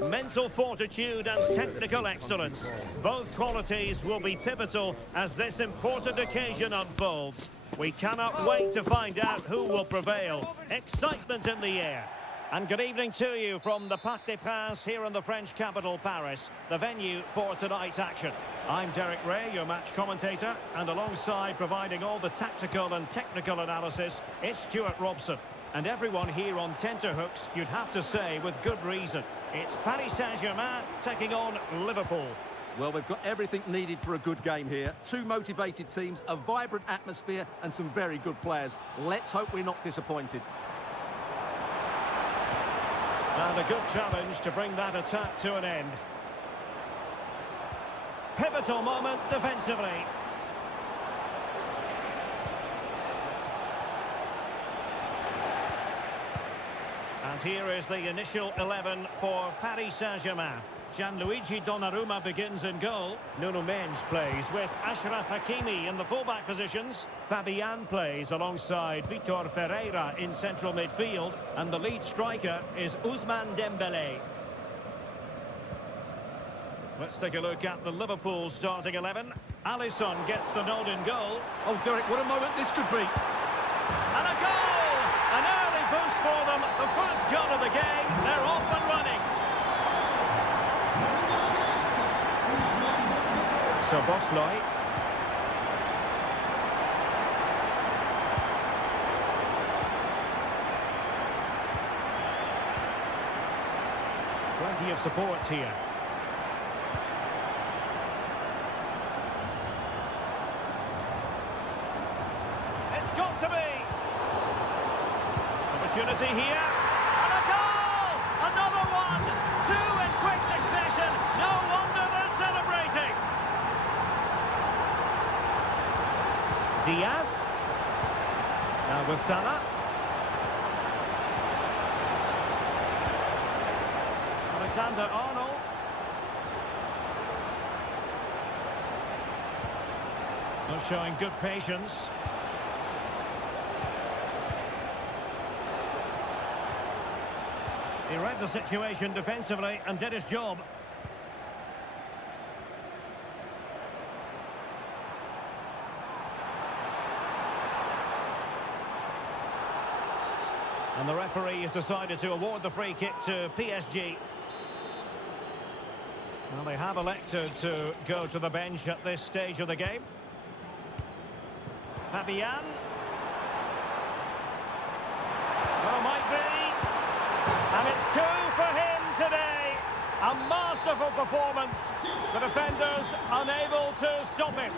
Mental fortitude and technical excellence. Both qualities will be pivotal as this important occasion unfolds. We cannot wait to find out who will prevail. Excitement in the air. And good evening to you from the Parc des Princes here in the French capital, Paris, the venue for tonight's action. I'm Derek Ray, your match commentator, and alongside providing all the tactical and technical analysis, it's Stuart Robson. And everyone here on tenterhooks, you'd have to say, with good reason. It's Paris Saint-Germain taking on Liverpool. Well, we've got everything needed for a good game here. Two motivated teams, a vibrant atmosphere, and some very good players. Let's hope we're not disappointed. And a good challenge to bring that attack to an end. Pivotal moment defensively. And here is the initial 11 for Paris Saint-Germain. Gianluigi Donnarumma begins in goal. Nuno Mendes plays with Achraf Hakimi in the fullback positions. Fabian plays alongside Vitor Ferreira in central midfield. And the lead striker is Ousmane Dembélé. Let's take a look at the Liverpool starting 11. Alisson gets the nod in goal. Oh, Derek, what a moment this could be. And a goal! An early boost for them. The first goal of the game. They're off and running. So Bosley. Plenty of support here. It's got to be. Opportunity here. And a goal! Another one! Two in quick succession. No wonder they're celebrating. Diaz. Now with Salah. Alexander-Arnold. Not showing good patience. He read the situation defensively and did his job. And the referee has decided to award the free kick to PSG. Well, they have elected to go to the bench at this stage of the game. Fabian. Oh, might be. And it's two for him today. A masterful performance. The defenders unable to stop him.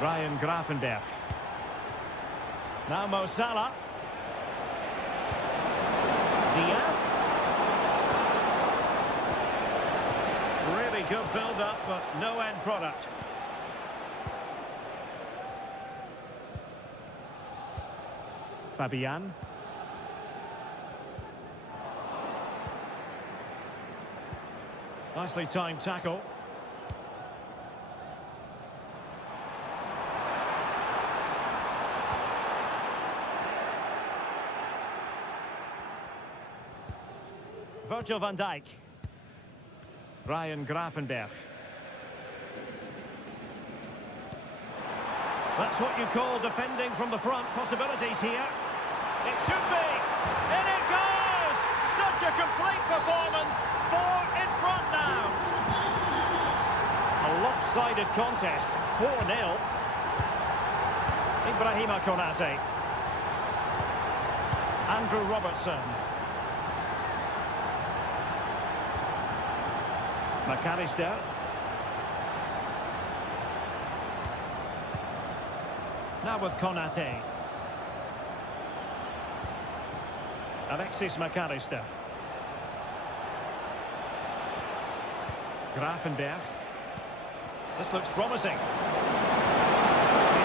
Ryan Gravenberch. Now Mo Salah. Diaz. Really good build-up, but no end product. Fabian. Nicely timed tackle. Virgil van Dijk. Ryan Gravenberch. That's what you call defending from the front. Possibilities here. It should be. In it goes! Such a complete performance. 4 in front now. A lopsided contest. 4-0. Ibrahima Konate. Andrew Robertson. McAllister. Now with Konate. Alexis McAllister. Gravenberch. This looks promising. He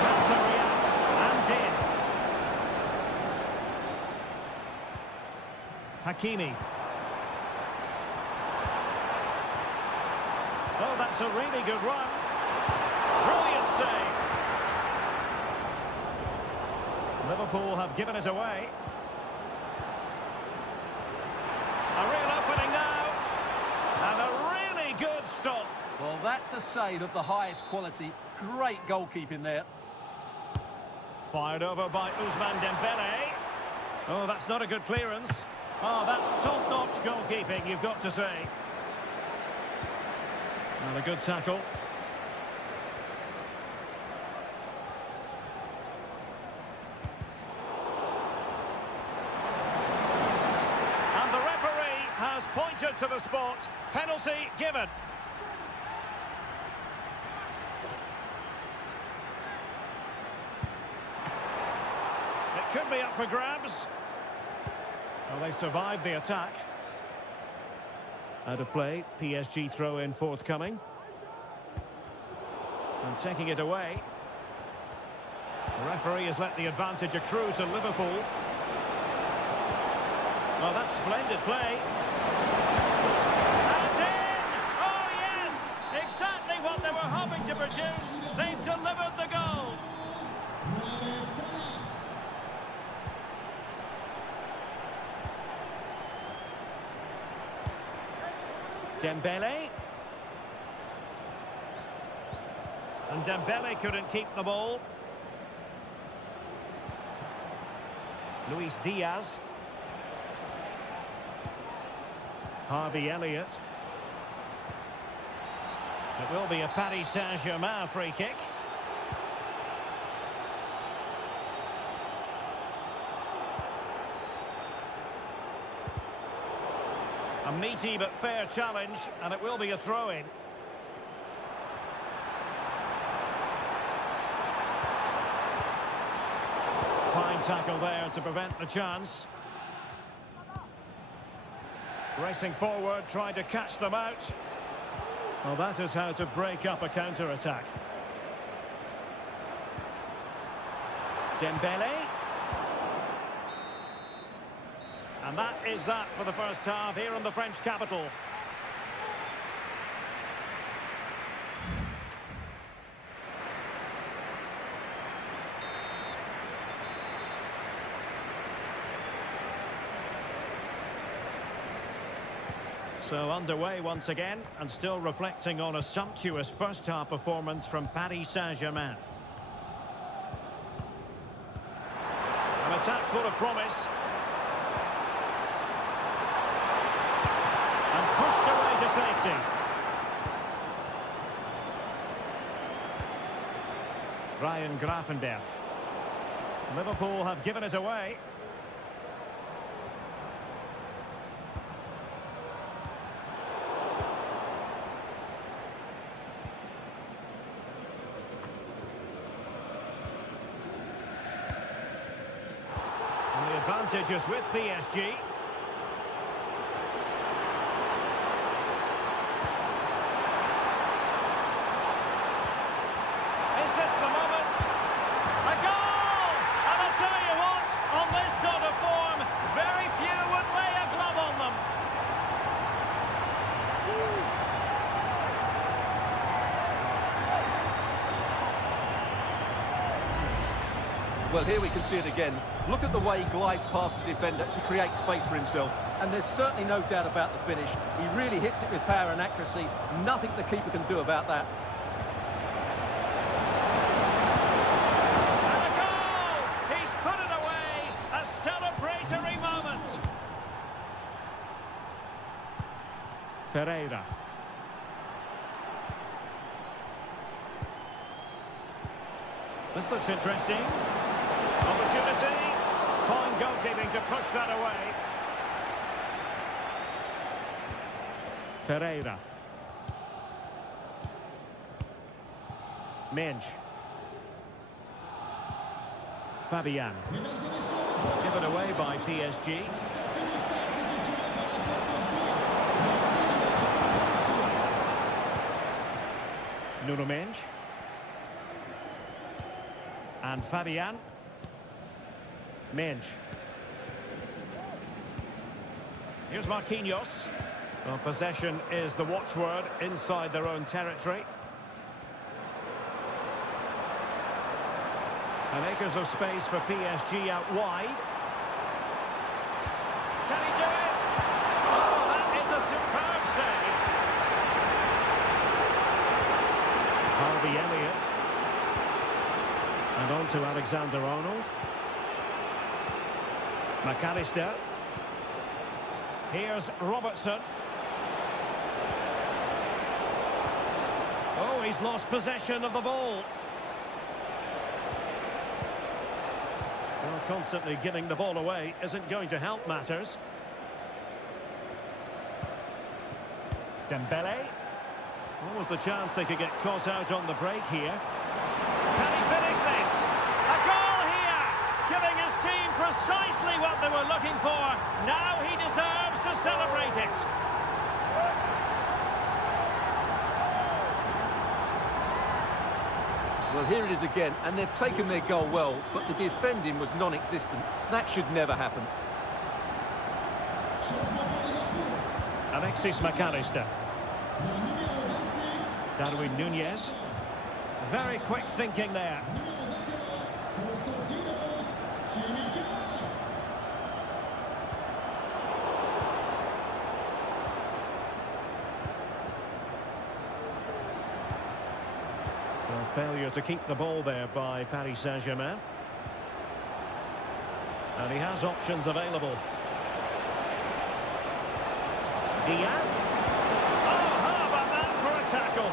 had to react and did. Hakimi. Oh, that's a really good run. Brilliant save. Liverpool have given it away. A real opening now. And a really good stop. Well, that's a save of the highest quality. Great goalkeeping there. Fired over by Ousmane Dembele. Oh, that's not a good clearance. Oh, that's top-notch goalkeeping, you've got to say. And a good tackle. And the referee has pointed to the spot. Penalty given. It could be up for grabs. Well, they survived the attack. Out of play, PSG throw-in forthcoming. And taking it away. The referee has let the advantage accrue to Liverpool. Well, that's splendid play. And in! Oh, yes! Exactly what they were hoping to produce. They've delivered the goal. Dembele. And Dembele couldn't keep the ball. Luis Diaz. Harvey Elliott. It will be a Paris Saint-Germain free kick. A meaty but fair challenge, and it will be a throw-in. Fine tackle there to prevent the chance. Racing forward, trying to catch them out. Well, that is how to break up a counter-attack. Dembele. And that is that for the first half here in the French capital. So underway once again, and still reflecting on a sumptuous first-half performance from Paris Saint-Germain. An attack full of promise. And pushed away to safety. Ryan Gravenberch. Liverpool have given it away. Advantages with PSG. Is this the moment? A goal! And I'll tell you what, on this sort of form, very few would lay a glove on them. Well, here we can see it again. Look at the way he glides past the defender to create space for himself. And there's certainly no doubt about the finish. He really hits it with power and accuracy. Nothing the keeper can do about that. And a goal! He's put it away! A celebratory moment! Ferreira. This looks interesting. Opportunity. Fine goalkeeping to push that away. Ferreira. Minge. Fabian. Given away by PSG. Nuno Minge. And Fabian. Minge. Here's Marquinhos. Well, possession is the watchword inside their own territory. And acres of space for PSG out wide. Can he do it? Oh, that is a superb save. Harvey Elliott. And on to Alexander-Arnold. McAllister. Here's Robertson. Oh, he's lost possession of the ball. Well, constantly giving the ball away isn't going to help matters. Dembele. What was the chance they could get caught out on the break here? Can he finish this? A goal here! Giving his team precisely what they were looking for. Now he deserves to celebrate it. Well, here it is again, and they've taken their goal well, but the defending was non-existent. That should never happen. Alexis McAllister. Darwin Núñez. Very quick thinking there. Well, failure to keep the ball there by Paris Saint-Germain. And he has options available. Diaz. Oh, how about that for a tackle?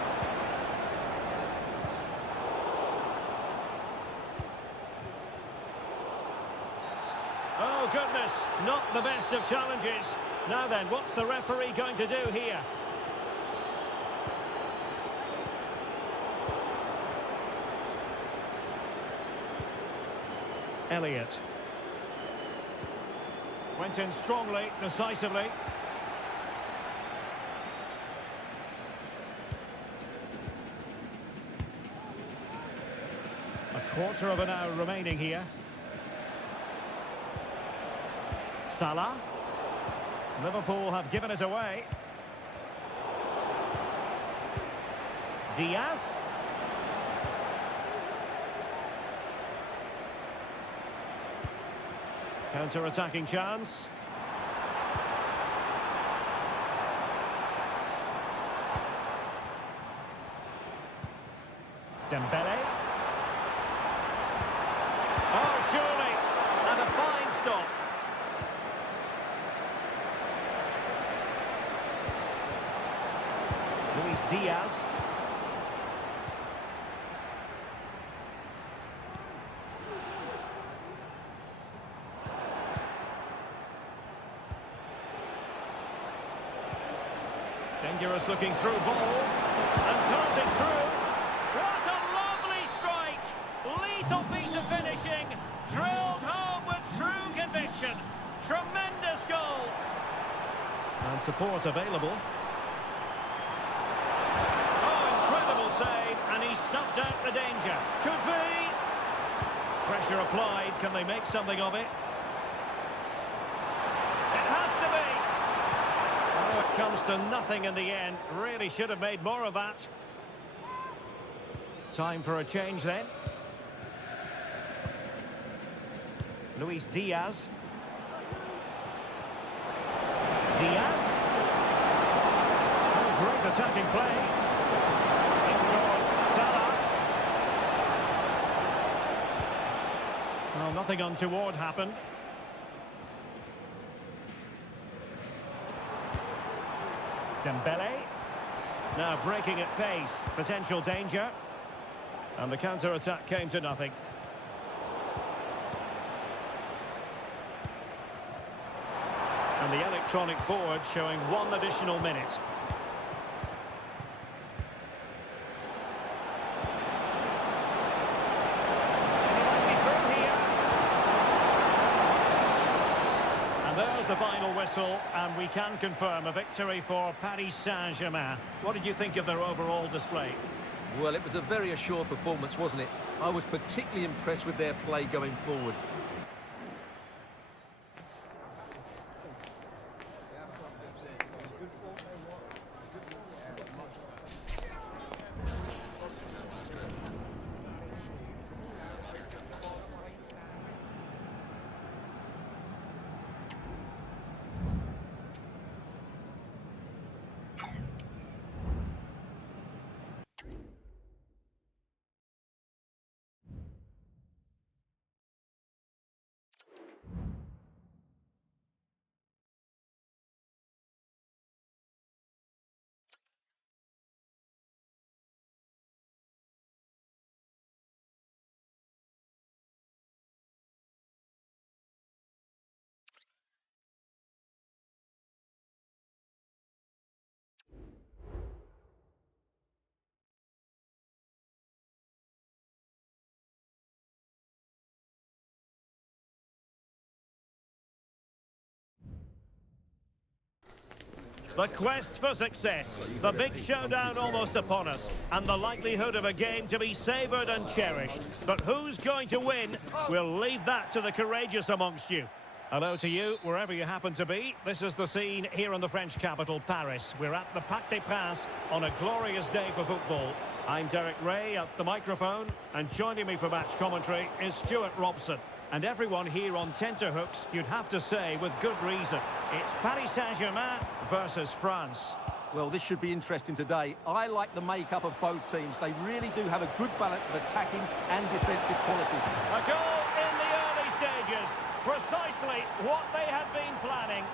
Oh, goodness, not the best of challenges. Now then, what's the referee going to do here? Elliott. Went in strongly, decisively. A quarter of an hour remaining here. Salah. Liverpool have given it away. Diaz. Counter-attacking chance. Dembele. Oh, surely. And a fine stop. Luis Diaz. Dangerous looking through ball. And toss it through. What a lovely strike! Lethal piece of finishing. Drilled home with true conviction. Tremendous goal. And support available. Save, and he snuffed out the danger. Could be. Pressure applied. Can they make something of it? It has to be. Oh, it comes to nothing in the end. Really should have made more of that. Time for a change then. Luis Diaz. Diaz. Oh, great attacking play. Well, nothing untoward happened. Dembele. Now breaking at pace. Potential danger. And the counter-attack came to nothing. And the electronic board showing 1 additional minute. The final whistle, and we can confirm a victory for Paris Saint-Germain. What did you think of their overall display? Well, it was a very assured performance, wasn't it? I was particularly impressed with their play going forward. The quest for success, the big showdown almost upon us, and the likelihood of a game to be savoured and cherished. But who's going to win? We'll leave that to the courageous amongst you. Hello to you, wherever you happen to be. This is the scene here in the French capital, Paris. We're at the Parc des Princes on a glorious day for football. I'm Derek Ray at the microphone, and joining me for match commentary is Stuart Robson. And everyone here on tenterhooks, you'd have to say, with good reason. It's Paris Saint-Germain versus France. Well, this should be interesting today. I like the makeup of both teams. They really do have a good balance of attacking and defensive qualities. A goal in the early stages. Precisely what they had been planning.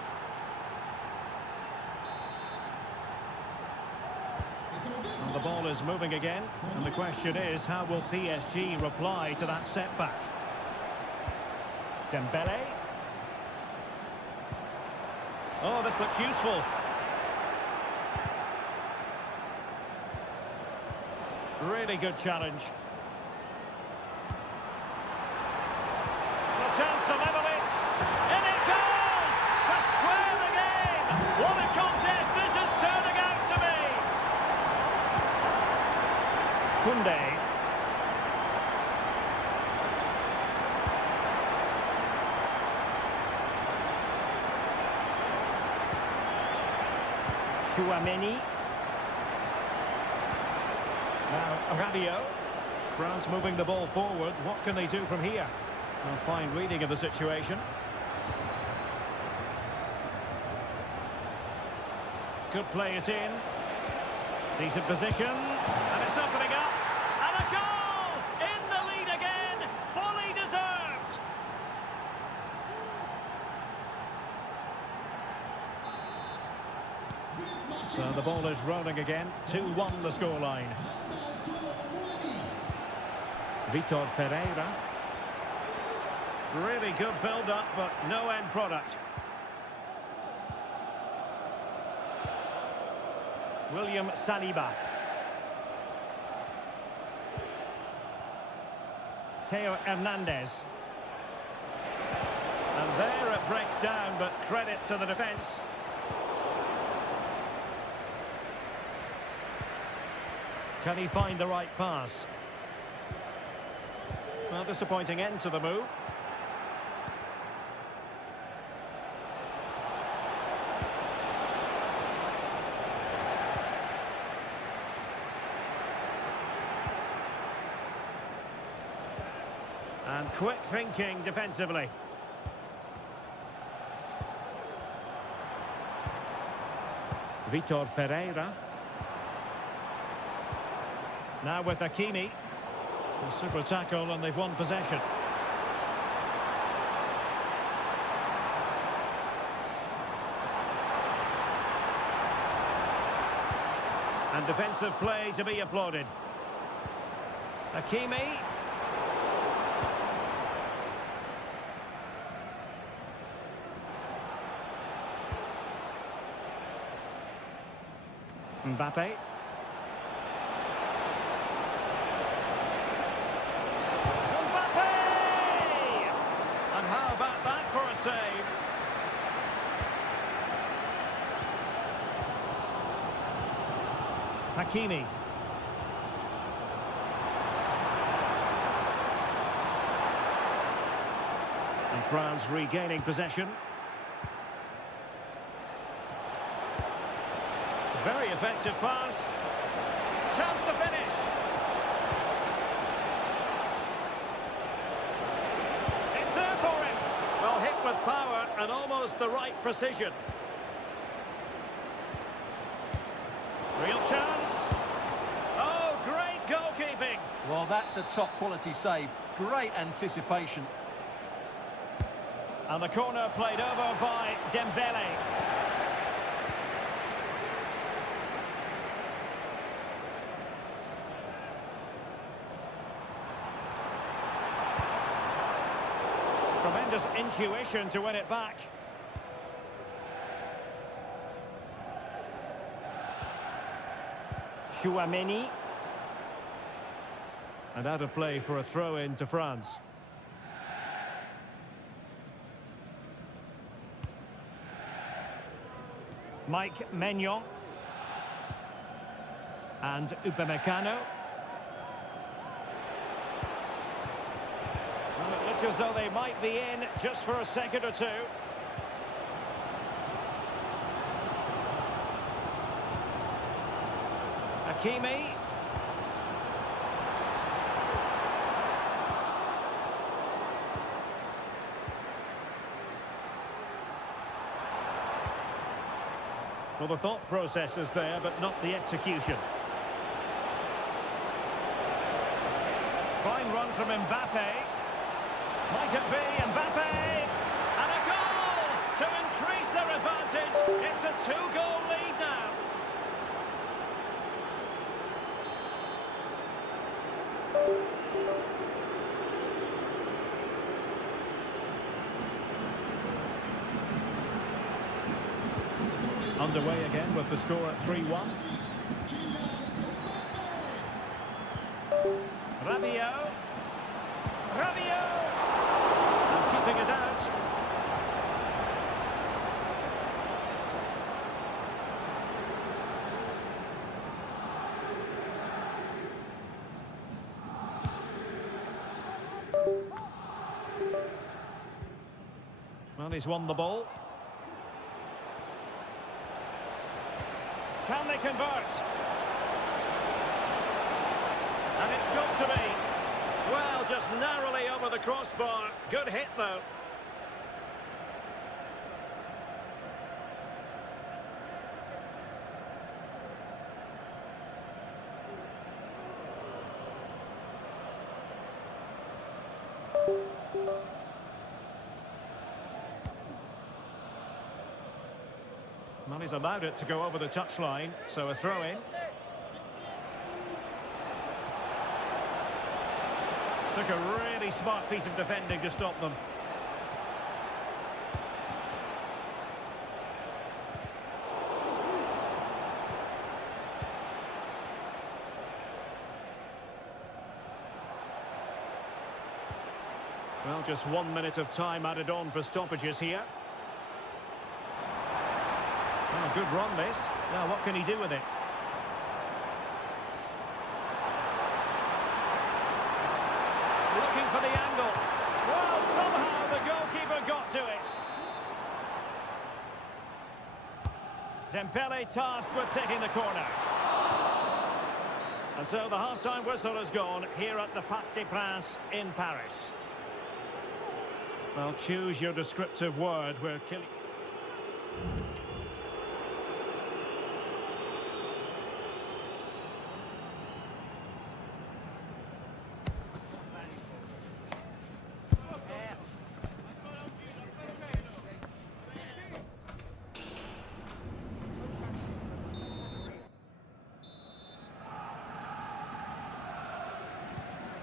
And the ball is moving again. And the question is, how will PSG reply to that setback? Dembele. Oh, this looks useful. Really good challenge. The chance to level it. In it goes! To square the game! What a contest this is turning out to be! Koundé. Chouameni. Now, Radio. France moving the ball forward. What can they do from here? A fine reading of the situation. Could play it in. Decent position. And it's opening up. And a goal! In the lead again. Fully deserved. So the ball is rolling again. 2-1 the scoreline. Vitor Ferreira. Really good build-up, but no end product. William Saliba. Theo Hernandez. And there it breaks down, but credit to the defence. Can he find the right pass? Well, disappointing end to the move. And quick thinking defensively. Vitor Ferreira. Now with Hakimi. A super tackle and they've won possession. And defensive play to be applauded. Hakimi. Mbappe. Save. Hakimi. And France regaining possession. Very effective pass. Chance to finish. It's there for him. Well, hit with power and almost the right precision. Real chance. Oh, great goalkeeping. Well, that's a top-quality save. Great anticipation. And the corner played over by Dembele. Tremendous intuition to win it back. Chouameni. And out of play for a throw-in to France. Mike Maignan. And Upamecano. Well, it looked as though they might be in just for a second or two. Hakimi. Well, the thought process is there, but not the execution. Fine run from Mbappe. Might it be Mbappe? And a goal to increase their advantage. It's a two-goal lead now. Underway again with the score at 3-1. Rabiot. And keeping it out. Well, he's won the ball. Can they convert? And it's got to be. Well, just narrowly over the crossbar. Good hit, though. Well, he's allowed it to go over the touchline, so a throw-in. Took a really smart piece of defending to stop them. Well, just 1 minute of time added on for stoppages here. Oh, good run, this. Now, what can he do with it? Looking for the angle. Well, somehow the goalkeeper got to it. Dembele tasked with taking the corner. And so the half-time whistle has gone here at the Parc des Princes in Paris. Well, choose your descriptive word. We're killing...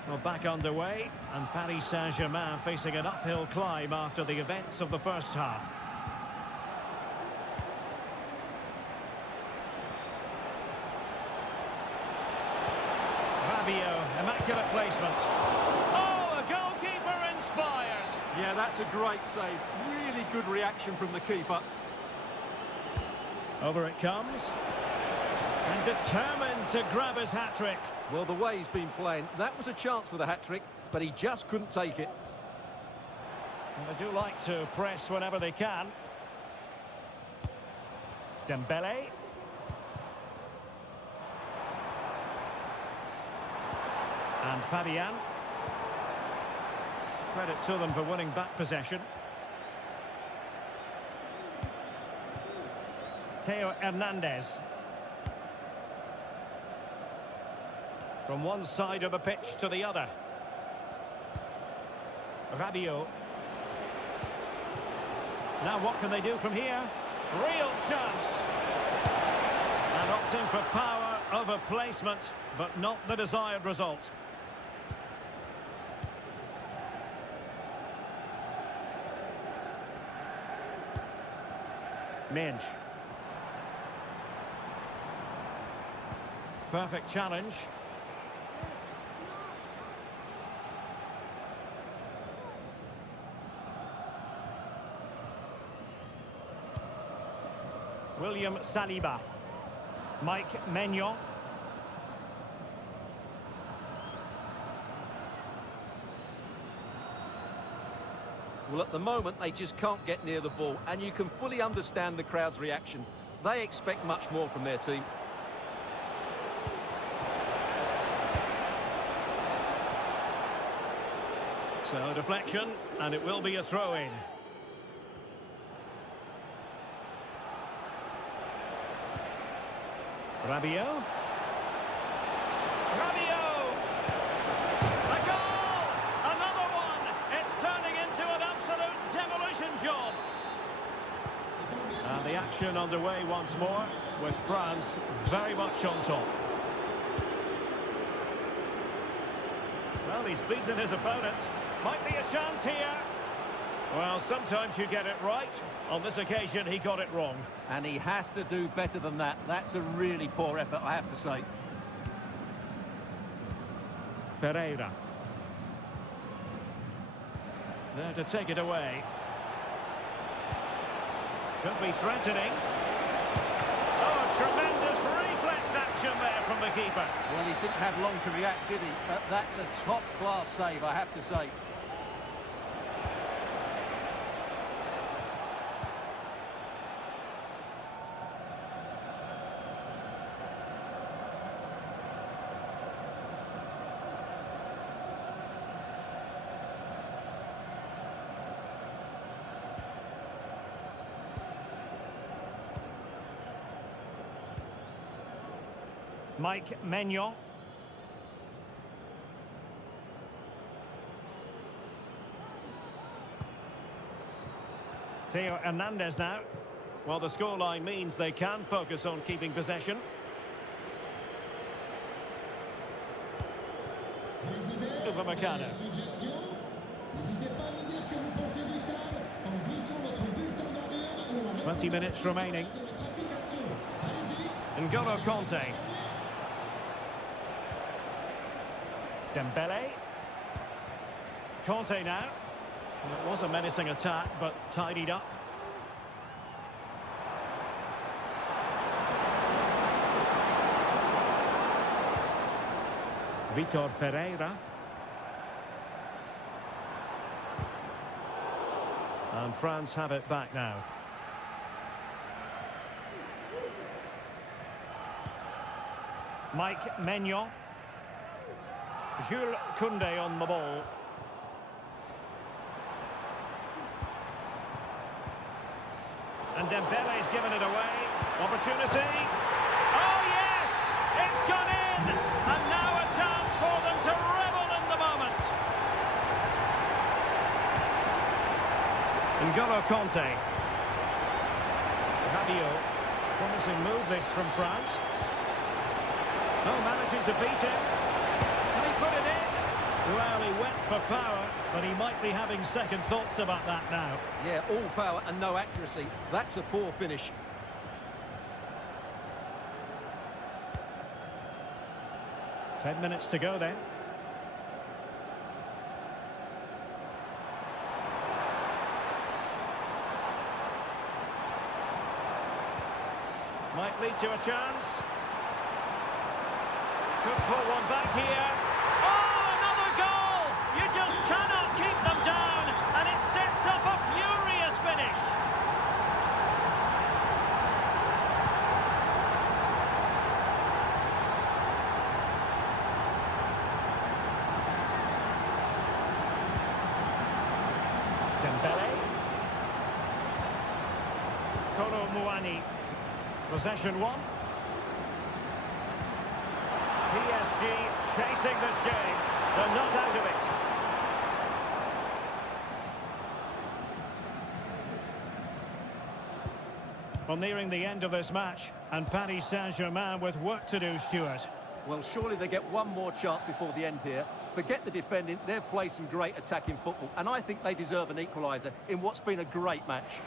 Well, back underway, and Paris Saint-Germain facing an uphill climb after the events of the first half. Rabiot, immaculate placement. Oh, a goalkeeper inspired! Yeah, that's a great save. Really good reaction from the keeper. Over it comes. And determined to grab his hat-trick. Well, the way he's been playing, that was a chance for the hat-trick, but he just couldn't take it. Well, they do like to press whenever they can. Dembele. And Fabian. Credit to them for winning back possession. Theo Hernandez. From one side of the pitch to the other. Rabiot. Now what can they do from here? Real chance. And opting for power over placement, but not the desired result. Minge. Perfect challenge. William Saliba. Mike Maignan. Well, at the moment, they just can't get near the ball, and you can fully understand the crowd's reaction. They expect much more from their team. So, deflection, and it will be a throw-in. Rabiot. Rabiot! A goal! Another one! It's turning into an absolute demolition job. And the action underway once more, with France very much on top. Well, he's beaten his opponent. Might be a chance here. Well, sometimes you get it right. On this occasion, he got it wrong. And he has to do better than that. That's a really poor effort, I have to say. Ferreira. There to take it away. Could be threatening. Oh, tremendous reflex action there from the keeper. Well, he didn't have long to react, did he? But that's a top-class save, I have to say. Mike Maignan. Theo Hernandez now. Well, the scoreline means they can focus on keeping possession. Upamecano. 20 minutes remaining. N'Golo Kanté. Dembele. Kanté now. Well, it was a menacing attack, but tidied up. Vitor Ferreira. And France have it back now. Mike Maignan. Jules Koundé on the ball. And Dembele's given it away. Opportunity. Oh, yes! It's gone in! And now a chance for them to revel in the moment. N'Golo Kanté. Rabiot. Promising move this from France. Oh, managing to beat him. Can he put it in? Well, he went for power, but he might be having second thoughts about that now. Yeah, all power and no accuracy. That's a poor finish. Ten minutes to go then. Might lead to a chance. Could pull one back here. Oh, another goal! You just cannot keep them down, and it sets up a furious finish. Dembele. Kolo Muani. Possession one. PSG chasing this game. They're not out of it. Well, nearing the end of this match, and Paris Saint-Germain with work to do, Stuart. Well, surely they get one more chance before the end here. Forget the defending, they've played some great attacking football, and I think they deserve an equaliser in what's been a great match.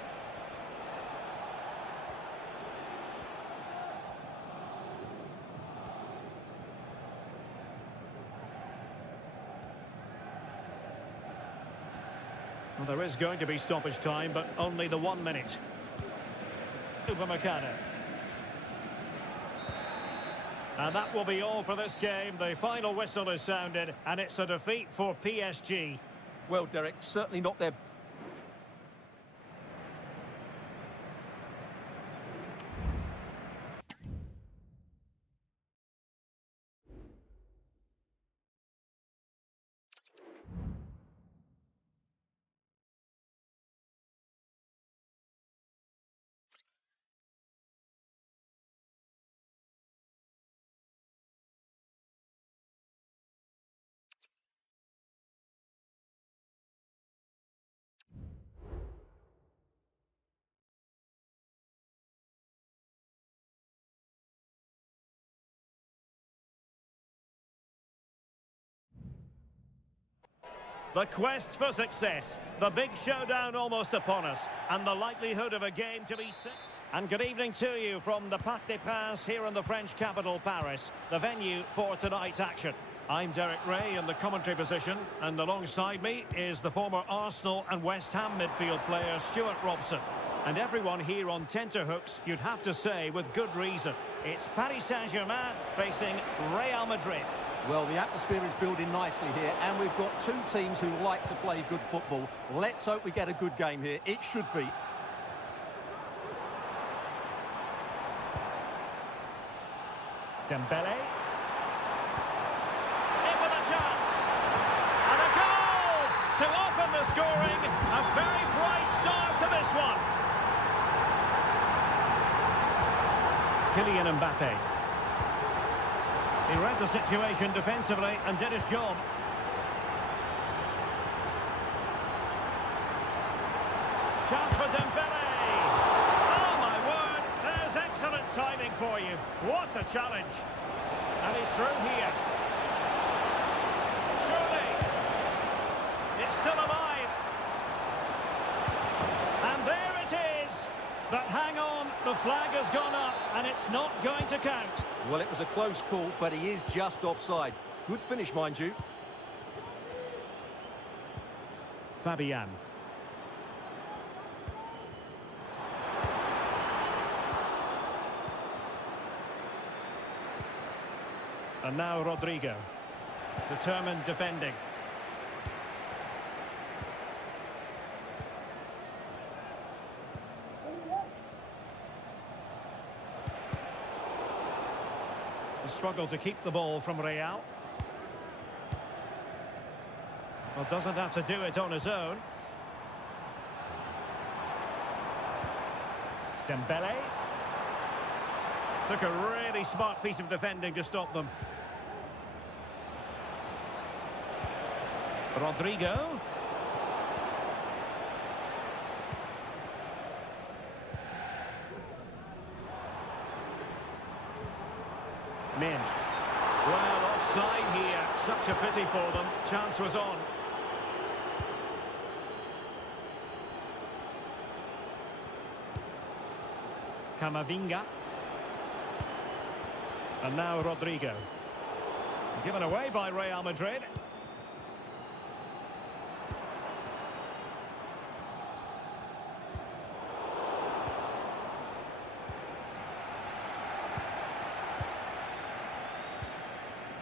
Well, there is going to be stoppage time, but only the 1 minute. Upamecano. And that will be all for this game. The final whistle is sounded, and it's a defeat for PSG. Well, Derek, certainly not their... The quest for success, the big showdown almost upon us, and the likelihood of a game to be set. And good evening to you from the Parc des Princes here in the French capital, Paris, the venue for tonight's action. I'm Derek Ray in the commentary position, and alongside me is the former Arsenal and West Ham midfield player Stuart Robson. And everyone here on tenterhooks, you'd have to say with good reason. It's Paris Saint-Germain facing Real Madrid. Well, the atmosphere is building nicely here, and we've got two teams who like to play good football. Let's hope we get a good game here. It should be. Dembele. In with a chance. And a goal to open the scoring. A very bright start to this one. Kylian Mbappe. He read the situation defensively and did his job. Chance for Dembele. Oh my word, there's excellent timing for you. What a challenge. And he's through here. Surely. It's still alive. And there it is. But hang on, the flag has gone up and it's not going to count. Well, it was a close call, but he is just offside. Good finish, mind you. Fabian. And now Rodrigo. Determined defending. Struggle to keep the ball from Real. Well, doesn't have to do it on his own. Dembele. Took a really smart piece of defending to stop them. Rodrigo. Minge. Well, offside here. Such a pity for them. Chance was on. Camavinga. And now Rodrigo. Given away by Real Madrid.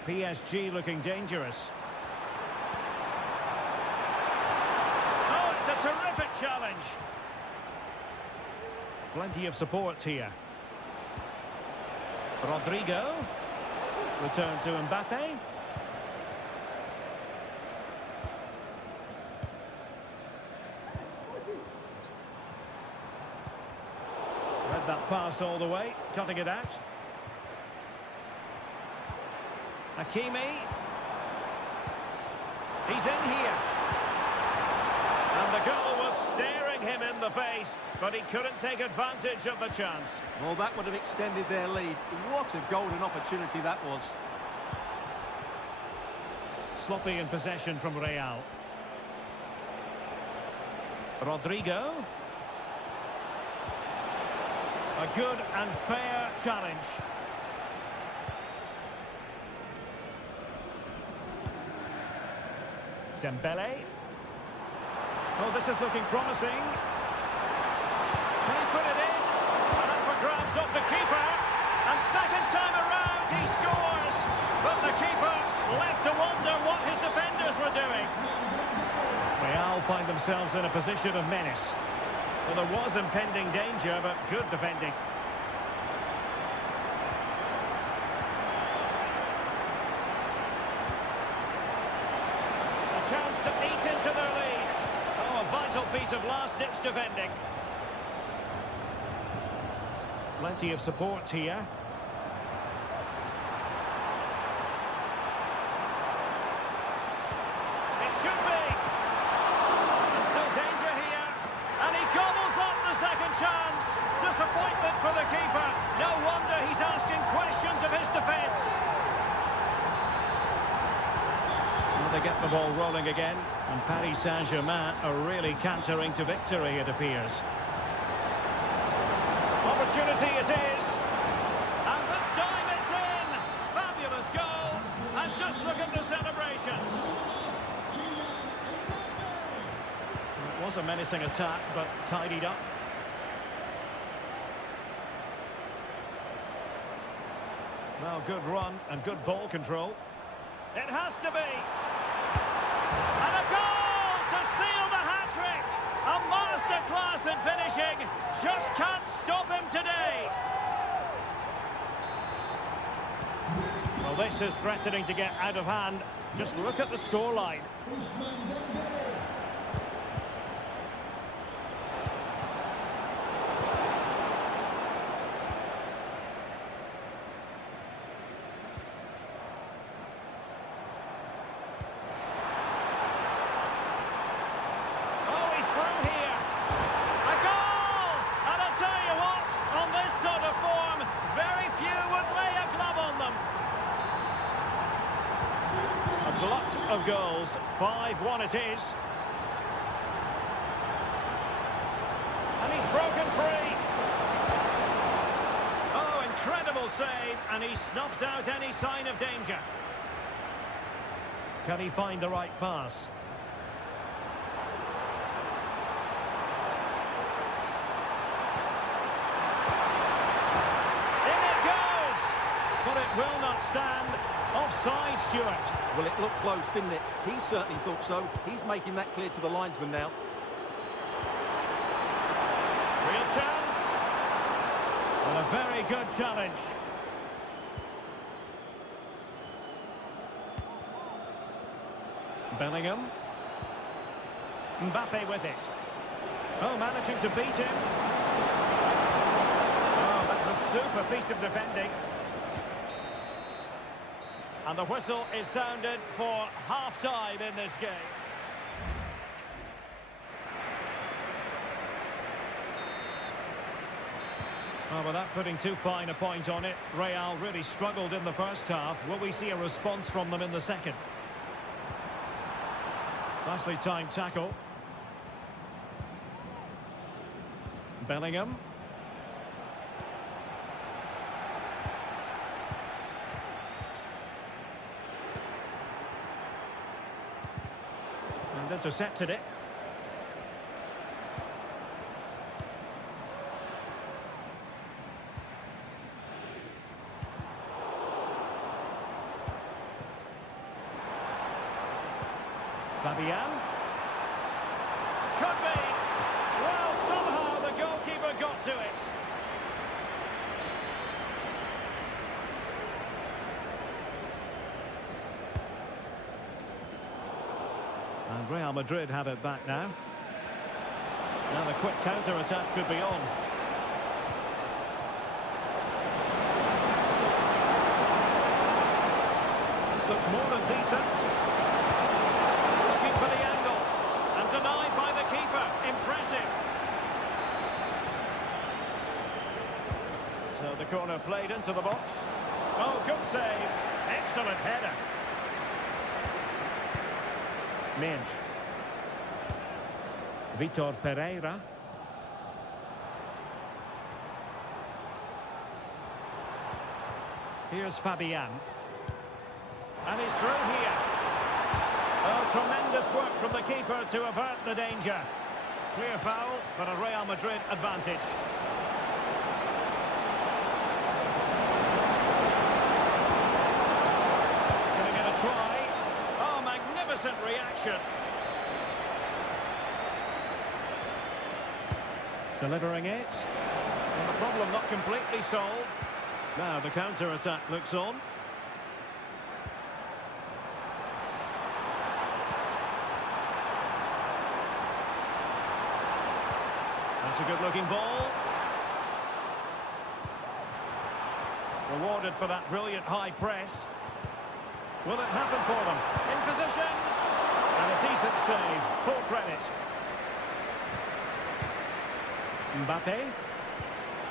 PSG looking dangerous. Oh, it's a terrific challenge. Plenty of support here. Rodrigo. Return to Mbappe. Read that pass all the way, cutting it out. Hakimi. He's in here. And the goal was staring him in the face, but he couldn't take advantage of the chance. Well, that would have extended their lead. What a golden opportunity that was. Sloppy in possession from Real. Rodrigo. A good and fair challenge. Dembele. Oh, this is looking promising. Can he put it in? And a wonder what his defenders were doing. Real find themselves in a position of menace. Well, there was impending danger, but good defending. A chance to eat into their lead. Oh, a vital piece of last-ditch defending. Plenty of support here. It should be. There's still danger here. And he gobbles up the second chance. Disappointment for the keeper. No wonder he's asking questions of his defence. Well, they get the ball rolling again. And Paris Saint-Germain are really cantering to victory, it appears. Opportunity it is. And this time it's in. Fabulous goal. And just look at the celebrations. It was a menacing attack, but tidied up. Well, good run and good ball control. It has to be. And a goal to seal the hat-trick. A masterclass in finishing. Just can't stop him today. Well, this is threatening to get out of hand. Just look at the scoreline. Of goals, 5-1 it is. And he's broken free. Oh, incredible save, and he snuffed out any sign of danger. Can he find the right pass? In it goes! But it will not stand. Offside, Stuart. Well, it looked close, didn't it? He certainly thought so. He's making that clear to the linesman now. Real chance. And a very good challenge. Bellingham. Mbappe with it. Oh, managing to beat him. Oh, that's a super piece of defending. And the whistle is sounded for half-time in this game. Well, without putting too fine a point on it, Real really struggled in the first half. Will we see a response from them in the second? Nicely timed tackle. Bellingham. And intercepted it. Fabian. Could be. Well, somehow the goalkeeper got to it. And Real Madrid have it back now. Now the quick counter-attack could be on. This looks more than decent. Looking for the angle. And denied by the keeper. Impressive. So the corner played into the box. Oh, good save. Excellent header. Mendes. Vitor Ferreira. Here's Fabian. And he's through here. Oh, tremendous work from the keeper to avert the danger. Clear foul, but a Real Madrid advantage. Giving it a try. magnificent reaction. Delivering it. And the problem not completely solved. Now the counter-attack looks on. That's a good-looking ball. Rewarded for that brilliant high press. Will it happen for them? In position. And a decent save. Full credit. Mbappe.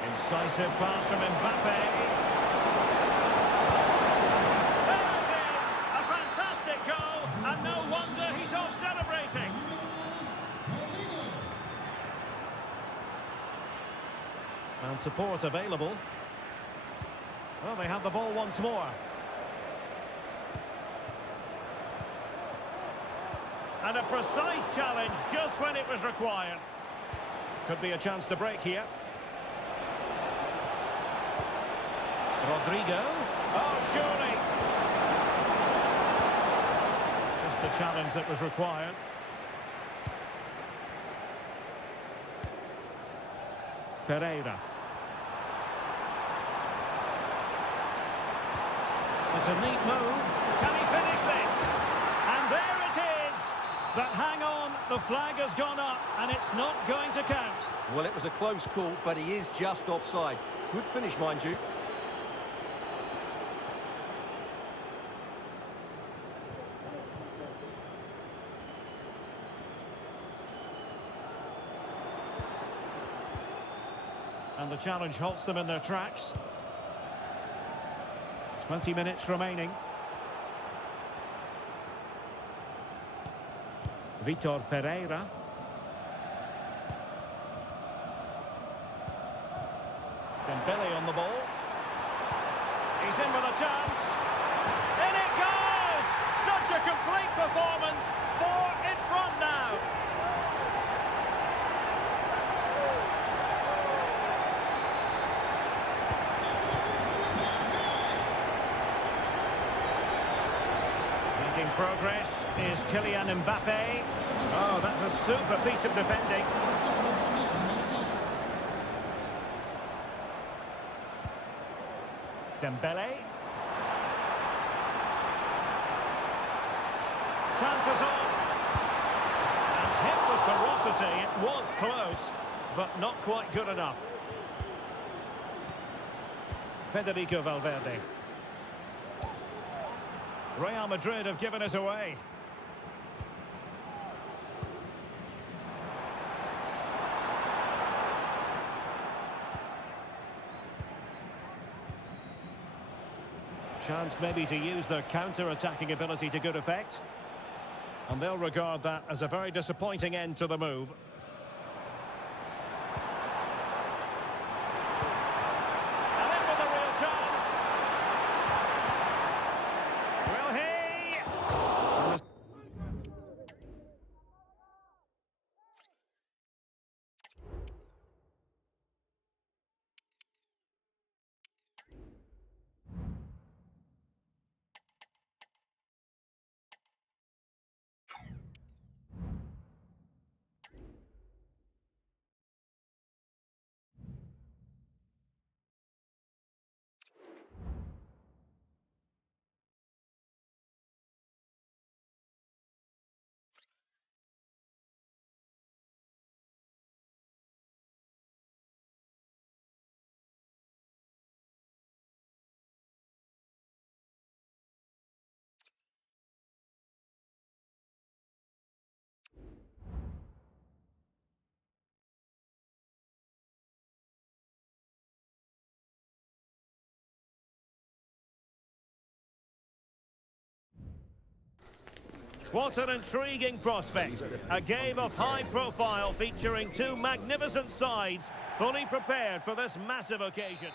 Incisive pass from Mbappe. There it is! A fantastic goal, and no wonder he's off celebrating. And support available. Well, they have the ball once more. And a precise challenge just when it was required. Could be a chance to break here. Rodrigo. Oh, surely. Just the challenge that was required. Ferreira. It's a neat move. Can he finish this? And there it is. But hang on, the flag has gone up, and it's not going to count. Well, it was a close call, but he is just offside. Good finish, mind you. And the challenge halts them in their tracks. 20 minutes remaining. Vitor Ferreira. Dembele on the ball. He's in with a chance. In it goes! Such a complete performance. 4 in front now. Making progress is Kylian Mbappe. Oh, that's a super piece of defending. Dembele. Chances on. And hit with ferocity. It was close, but not quite good enough. Federico Valverde. Real Madrid have given us away. Chance maybe to use their counter-attacking ability to good effect. And they'll regard that as a very disappointing end to the move. And in with a real chance. Will he? What an intriguing prospect. A game of high profile featuring two magnificent sides, fully prepared for this massive occasion.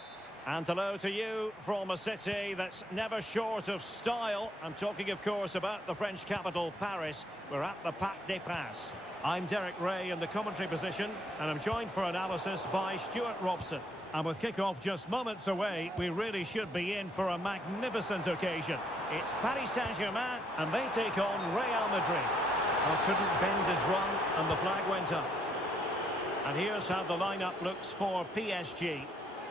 And hello to you from a city that's never short of style. I'm talking, of course, about the French capital, Paris. We're at the Parc des Princes. I'm Derek Ray in the commentary position, and I'm joined for analysis by Stuart Robson. And with kick-off just moments away, we really should be in for a magnificent occasion. It's Paris Saint-Germain, and they take on Real Madrid. Well, couldn't bend his run, and the flag went up. And here's how the lineup looks for PSG.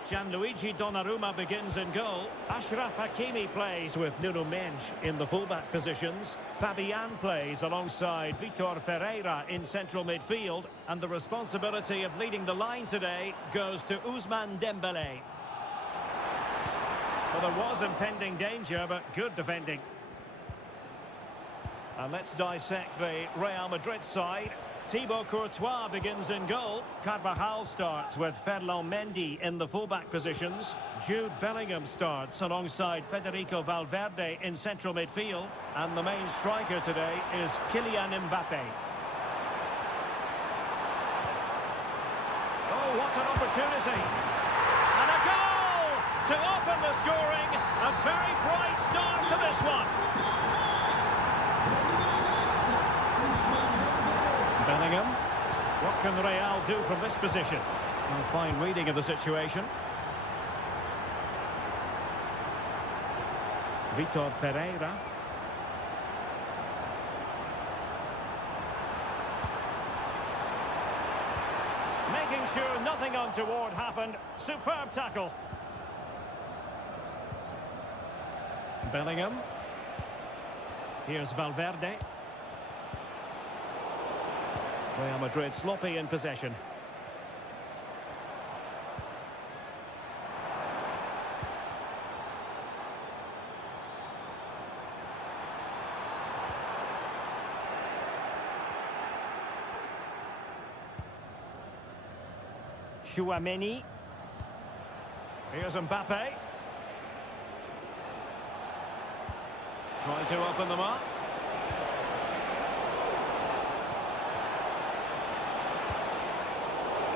Gianluigi Donnarumma begins in goal. Achraf Hakimi plays with Nuno Mendes in the fullback positions. Fabian plays alongside Vitor Ferreira in central midfield. And the responsibility of leading the line today goes to Ousmane Dembélé. Well, there was impending danger, but good defending. And let's dissect the Real Madrid side. Thibaut Courtois begins in goal. Carvajal starts with Ferland Mendy in the fullback positions. Jude Bellingham starts alongside Federico Valverde in central midfield. And the main striker today is Kylian Mbappe. Oh, what an opportunity! And a goal to open the scoring. A very bright start to this one. Bellingham. What can Real do from this position? Well, fine reading of the situation. Vitor Ferreira. Making sure nothing untoward happened. Superb tackle. Bellingham. Here's Valverde. Real Madrid sloppy in possession. Tchouaméni. Here's Mbappe. Trying to open them up.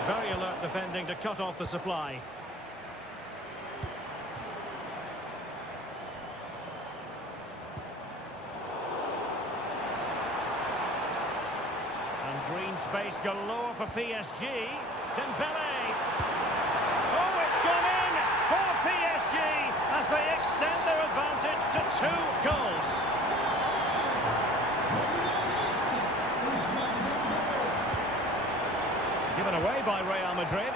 Very alert defending to cut off the supply. And green space galore for PSG. Dembélé. Oh, it's gone in for PSG as they extend their advantage to 2 goals. Given away by Real Madrid.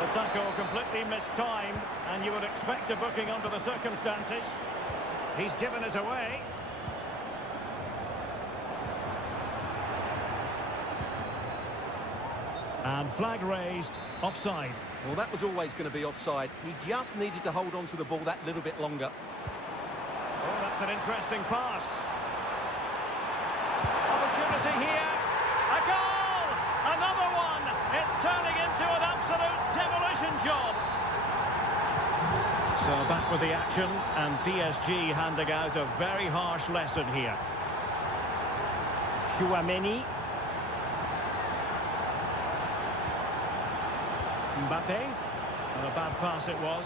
The tackle completely mistimed, and you would expect a booking under the circumstances. He's given us away. And flag raised, offside. Well, that was always going to be offside. He just needed to hold on to the ball that little bit longer. Oh, that's an interesting pass. Opportunity here. A goal! Another one! It's turning into an absolute demolition job. So back with the action, and PSG handing out a very harsh lesson here. Tchouaméni. Mbappe. And a bad pass it was.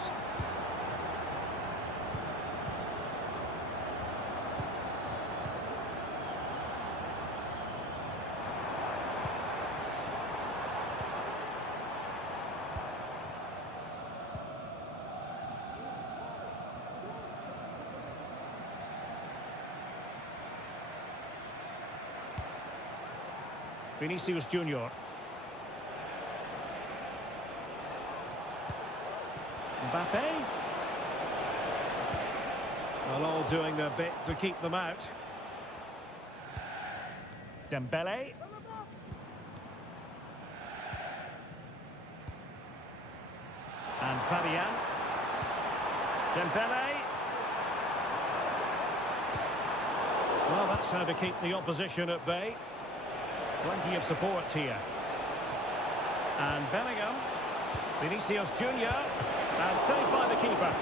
Vinicius Junior. Mbappe. Well, all doing their bit to keep them out. Dembélé. And Fabian. Dembélé. Well, that's how to keep the opposition at bay. Plenty of support here. And Bellingham. Vinicius Junior. And saved by the keeper.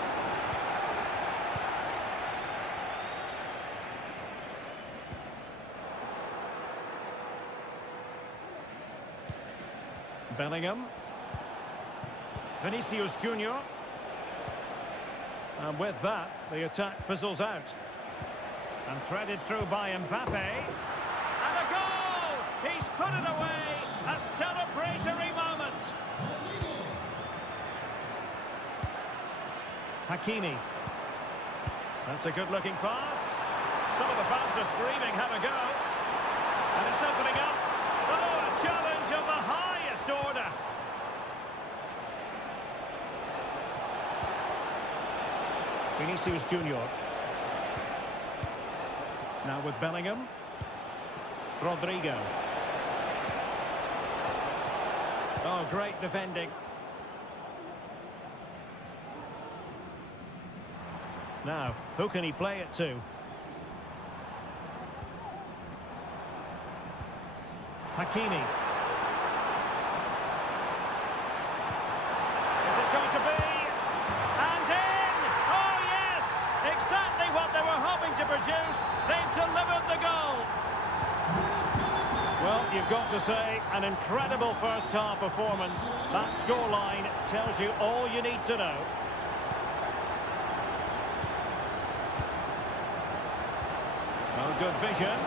Bellingham. Vinicius Junior. And with that, the attack fizzles out. And threaded through by Mbappe. And a goal! He's put it away. A celebratory moment. Hakimi. That's a good-looking pass. Some of the fans are screaming, have a go. And it's opening up. Oh, a challenge of the highest order. Vinicius Junior. Now with Bellingham. Rodrigo. Oh, great defending. Now, who can he play it to? Hakimi. Is it going to be? And in! Oh, yes! Exactly what they were hoping to produce. They've delivered the goal. Well, you've got to say, an incredible first-half performance. That scoreline tells you all you need to know. Oh, good vision.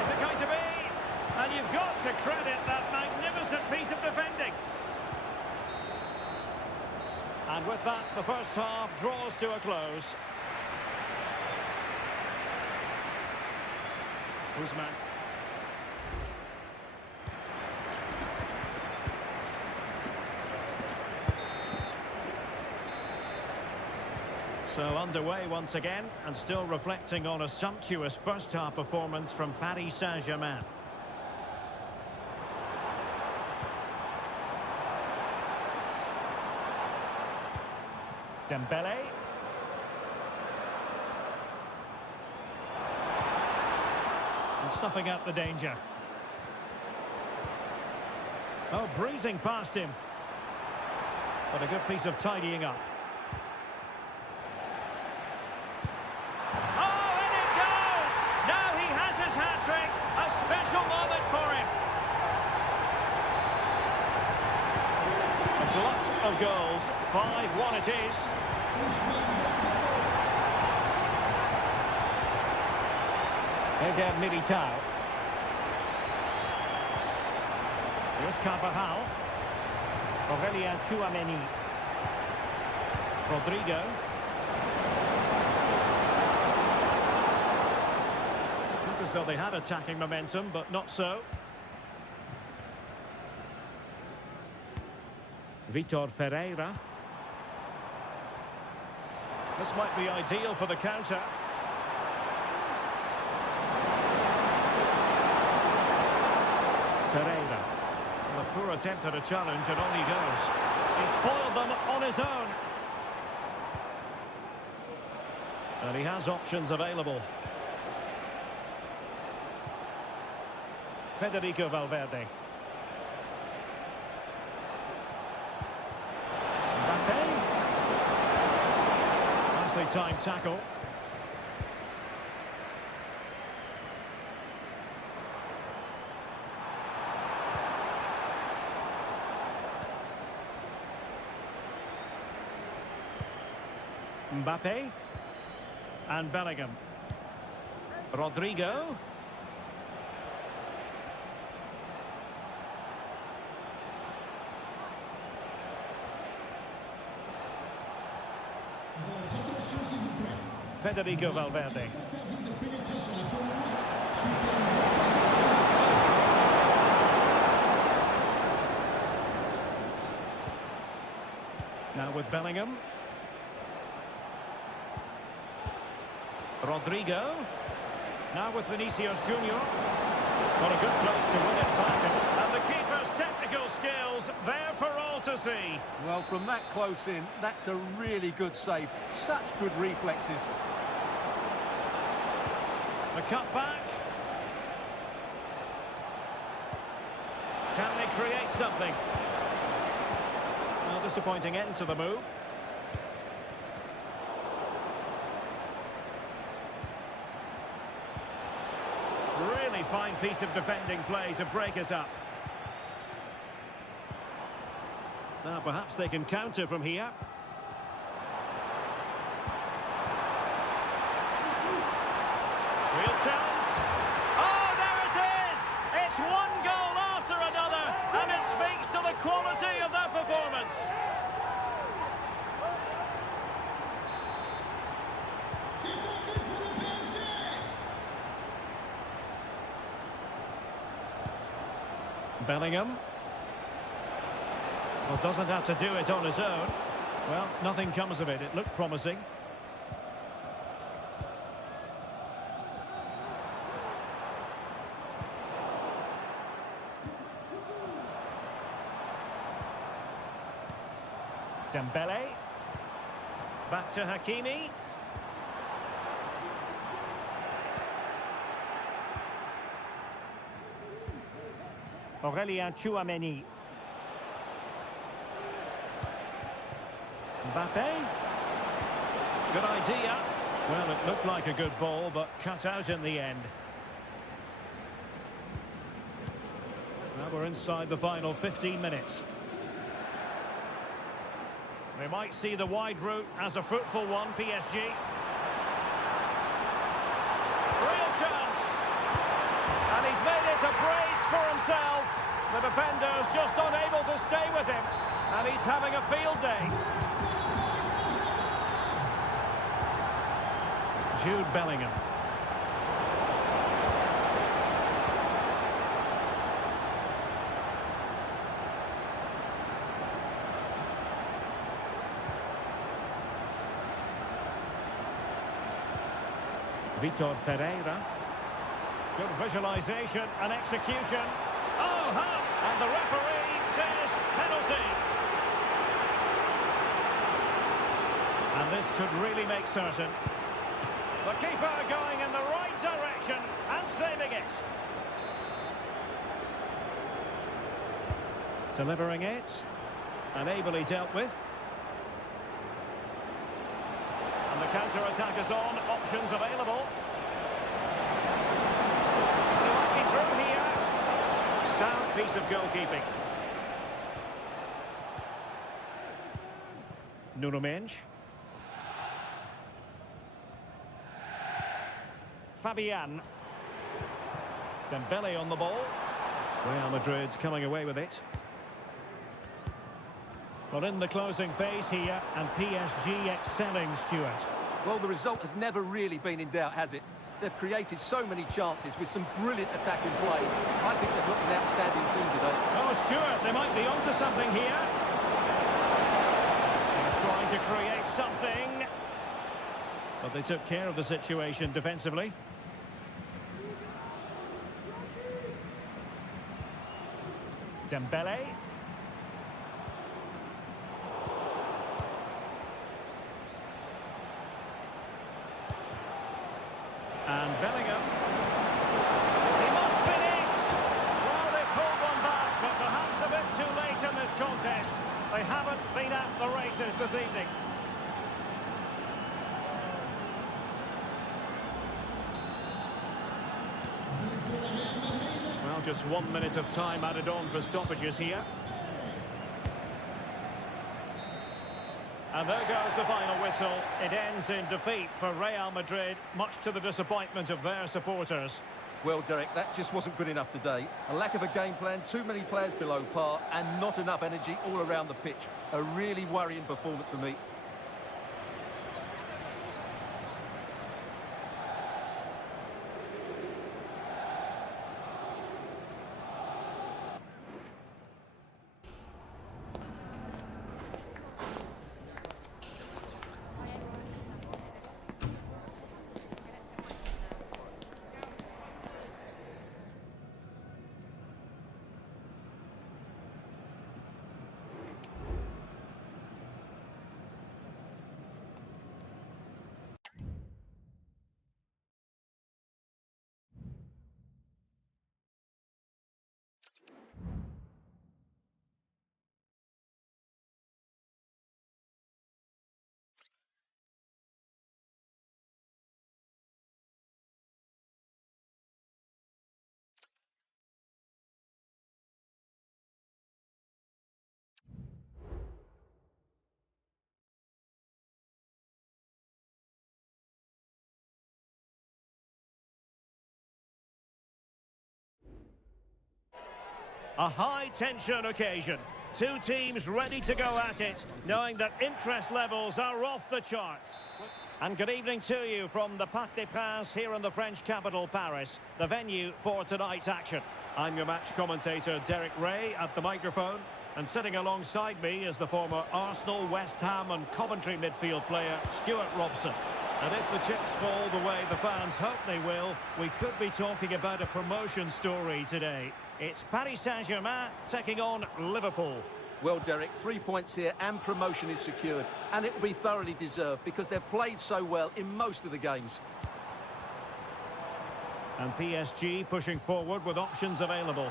Is it going to be? And you've got to credit that magnificent piece of defending. And with that, the first half draws to a close. Usman. So underway once again, and still reflecting on a sumptuous first-half performance from Paris Saint-Germain. Dembele. And snuffing out the danger. Oh, breezing past him. But a good piece of tidying up. A special moment for him. A glut of goals. 5-1 it is. Eder Militao. Here's Carvajal. Aurelien Tchouameni. Rodrigo. As though they had attacking momentum, but not so. Vitor Ferreira. This might be ideal for the counter. Ferreira. Well, a poor attempt at a challenge, and on he goes. He's foiled them on his own. And he has options available. Federico Valverde. Mbappe. Nicely timed tackle. Mbappe. And Bellingham. Rodrigo. Federico Valverde. Now with Bellingham. Rodrigo. Now with Vinicius Junior. What a good place to win it back. And the keeper's technical skills there for all to see. Well, from that close in, that's a really good save. Such good reflexes. The cut back. Can they create something? Well, disappointing end to the move. Really fine piece of defending play to break us up. Now perhaps they can counter from here. Real chance. Bellingham. Well, doesn't have to do it on his own. Well, nothing comes of it. It looked promising. Dembele. Back to Hakimi. Aurélien Tchouameni. Mbappe. Good idea. Well, it looked like a good ball, but cut out in the end. Now we're inside the final 15 minutes. We might see the wide route as a fruitful one, PSG. Real chance. And he's made it a brace for himself. The defender's just unable to stay with him. And he's having a field day. Jude Bellingham. Vitor Ferreira. Good visualization and execution. Oh, how! And the referee says penalty. And this could really make certain. The keeper going in the right direction and saving it. Delivering it. And ably dealt with. And the counter-attack is on. Options available. They might be through here. Sound piece of goalkeeping. Nuno Mendes. Fabian. Dembele on the ball. Real Madrid coming away with it. Well, in the closing phase here, and PSG excelling, Stuart. Well, the result has never really been in doubt, has it? They've created so many chances with some brilliant attacking play. I think they've looked an outstanding team today. Oh, Stuart, they might be onto something here. He's trying to create something. But they took care of the situation defensively. Dembele. And Bellingham. He must finish! Well, they pulled one back, but perhaps a bit too late in this contest. They haven't been at the races this evening. Well, just 1 minute of time added on for stoppages here. And there goes the final whistle. It ends in defeat for Real Madrid, much to the disappointment of their supporters. Well, Derek, that just wasn't good enough today. A lack of a game plan, too many players below par, and not enough energy all around the pitch. A really worrying performance for me. A high-tension occasion. Two teams ready to go at it, knowing that interest levels are off the charts. And good evening to you from the Parc des Princes here in the French capital, Paris, the venue for tonight's action. I'm your match commentator, Derek Ray, at the microphone. And sitting alongside me is the former Arsenal, West Ham and Coventry midfield player, Stuart Robson. And if the chips fall the way the fans hope they will, we could be talking about a promotion story today. It's Paris Saint-Germain taking on Liverpool. Well, Derek, 3 points here and promotion is secured. And it will be thoroughly deserved because they've played so well in most of the games. And PSG pushing forward with options available.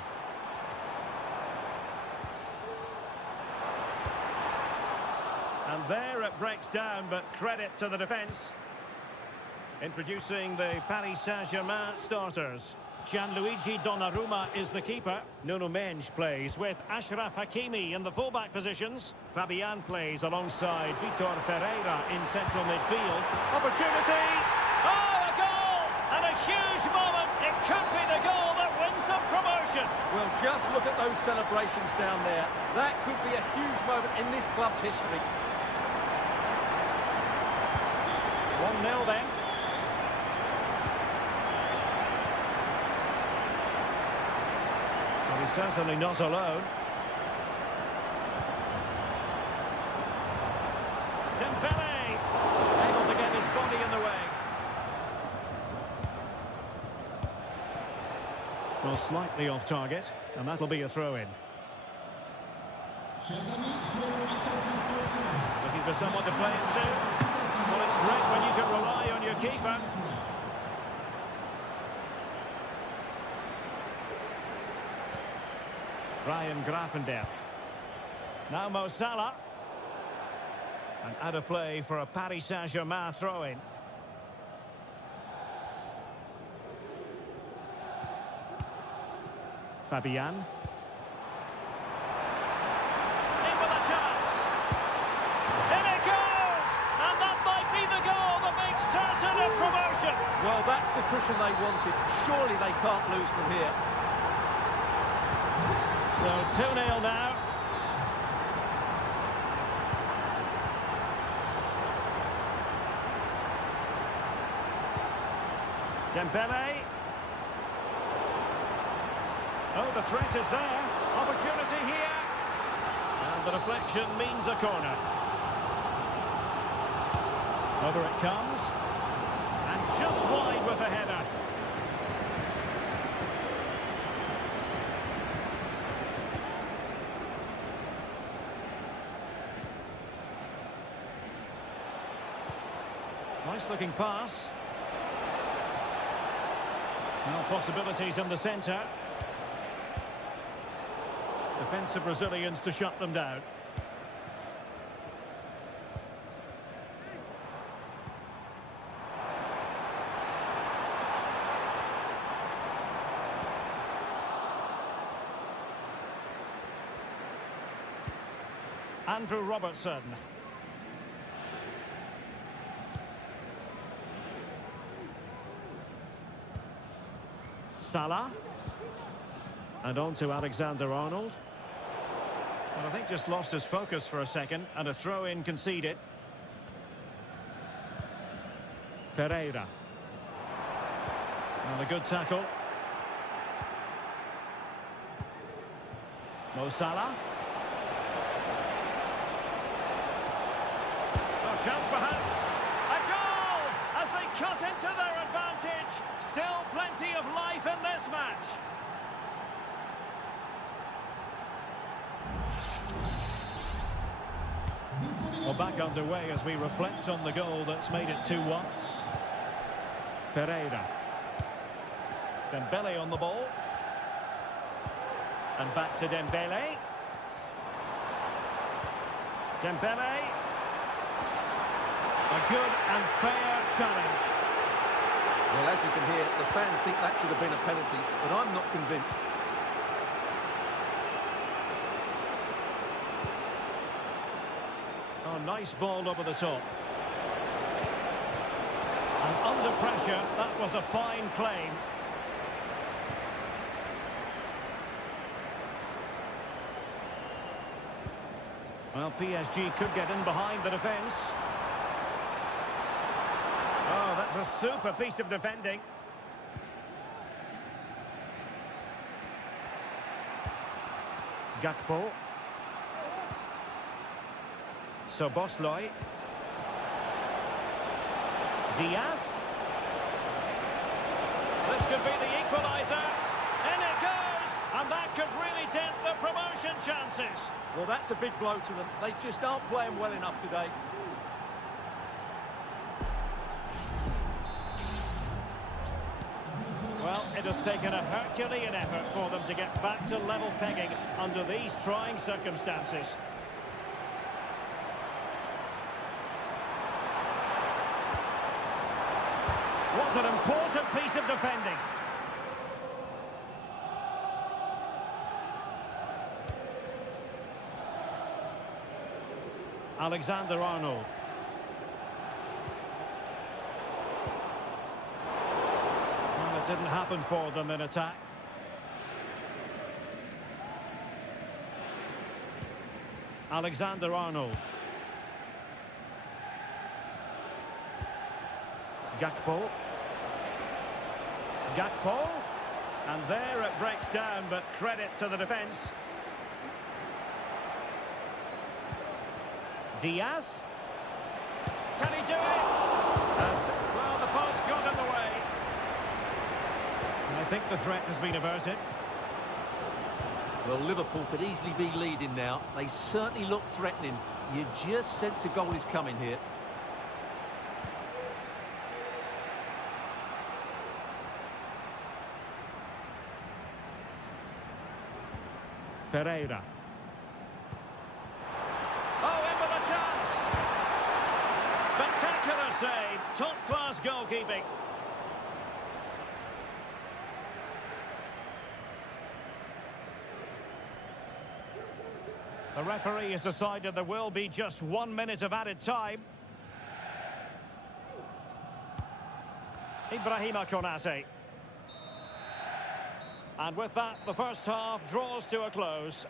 And there it breaks down, but credit to the defence. Introducing the Paris Saint-Germain starters. Gianluigi Donnarumma is the keeper. Nuno Mendes plays with Achraf Hakimi in the fullback positions. Fabian plays alongside Vitor Ferreira in central midfield. Opportunity! Oh, a goal! And a huge moment. It could be the goal that wins them promotion. Well, just look at those celebrations down there. That could be a huge moment in this club's history. 1-0 then. Well, he's certainly not alone. Dembele able to get his body in the way. Well, slightly off target, and that'll be a throw-in. Looking for someone to play it to. Well, it's great when you can rely on your keeper. Ryan Gravenberch. Now Mo Salah. And out of play for a Paris Saint-Germain throw-in. Fabian. In with a chance. In it goes! And that might be the goal that makes certain of promotion. Well, that's the cushion they wanted. Surely they can't lose from here. So 2-0 now. Dembele. Oh, the threat is there. Opportunity here. And the deflection means a corner. Over it comes. And just wide with a header. Nice looking pass. Now possibilities in the centre. Defensive Brazilians to shut them down. Andrew Robertson. Salah. And on to Alexander-Arnold. Well, I think just lost his focus for a second, and a throw-in conceded. Ferreira. And a good tackle. Mo Salah. Oh, chance perhaps. A goal as they cut into their advantage. Still plenty of life in this match. Well, back underway as we reflect on the goal that's made it 2-1. Ferreira. Dembele on the ball. And back to Dembele. Dembele. A good and fair challenge. Well, as you can hear, the fans think that should have been a penalty, but I'm not convinced. Oh, nice ball over the top. And under pressure, that was a fine claim. Well, PSG could get in behind the defence. Oh, that's a super piece of defending. Gakpo. Soboslai. Diaz. This could be the equaliser. In it goes! And that could really dent the promotion chances. Well, that's a big blow to them. They just aren't playing well enough today. Well, it has taken a Herculean effort for them to get back to level pegging under these trying circumstances. Was an important piece of defending. Alexander-Arnold. Well, it didn't happen for them in attack. Alexander-Arnold. Gakpo. Gakpo. And there it breaks down, but credit to the defence. Diaz. Can he do it? Well, the post got in the way. I think the threat has been averted. Well, Liverpool could easily be leading now. They certainly look threatening. You just sense a goal is coming here. Ferreira. Oh, in with a chance! Spectacular save, top-class goalkeeping. The referee has decided there will be just 1 minute of added time. Ibrahima Konate. And with that, the first half draws to a close.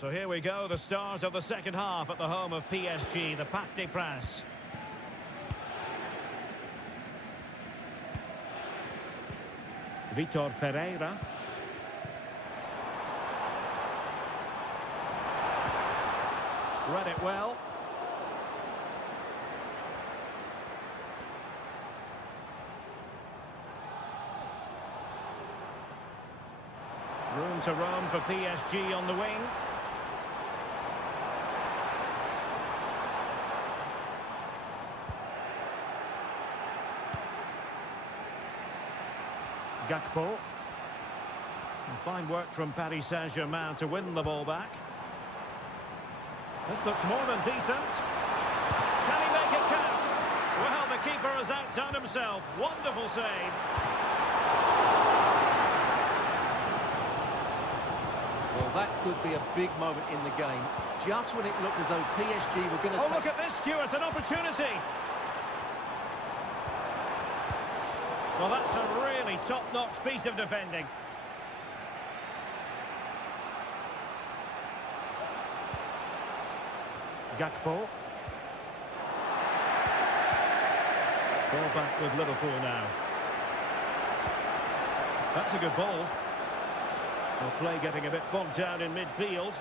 So here we go, the start of the second half at the home of PSG, the Parc des Princes. Vitor Ferreira. Read it well. Room to roam for PSG on the wing. Gakpo. And fine work from Paris Saint-Germain to win the ball back. This looks more than decent. Can he make it count? Well, the keeper has outdone himself. Wonderful save. Well, that could be a big moment in the game. Just when it looked as though PSG were going to Oh, look at this, Stuart, an opportunity. Well, that's a really top-notch piece of defending. Gakpo. Ball back with Liverpool now. That's a good ball. Well, play getting a bit bogged down in midfield.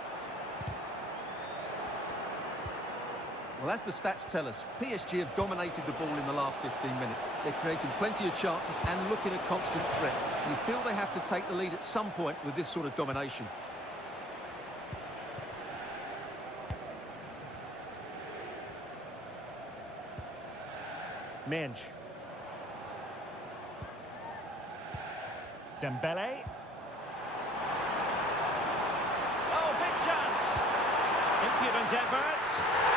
Well, as the stats tell us, PSG have dominated the ball in the last 15 minutes. They're creating plenty of chances and looking a constant threat. You feel they have to take the lead at some point with this sort of domination. Minge. Dembele. Oh, big chance. Impudent efforts.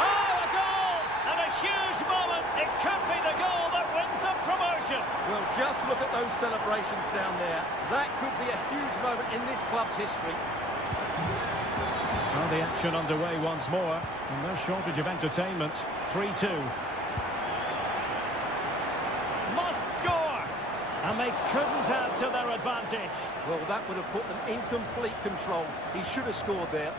Oh, a goal! And a huge moment. It could be the goal that wins them promotion. Well, just look at those celebrations down there. That could be a huge moment in this club's history. Well, the action underway once more. And no shortage of entertainment. 3-2. Must score! And they couldn't add to their advantage. Well, that would have put them in complete control. He should have scored there.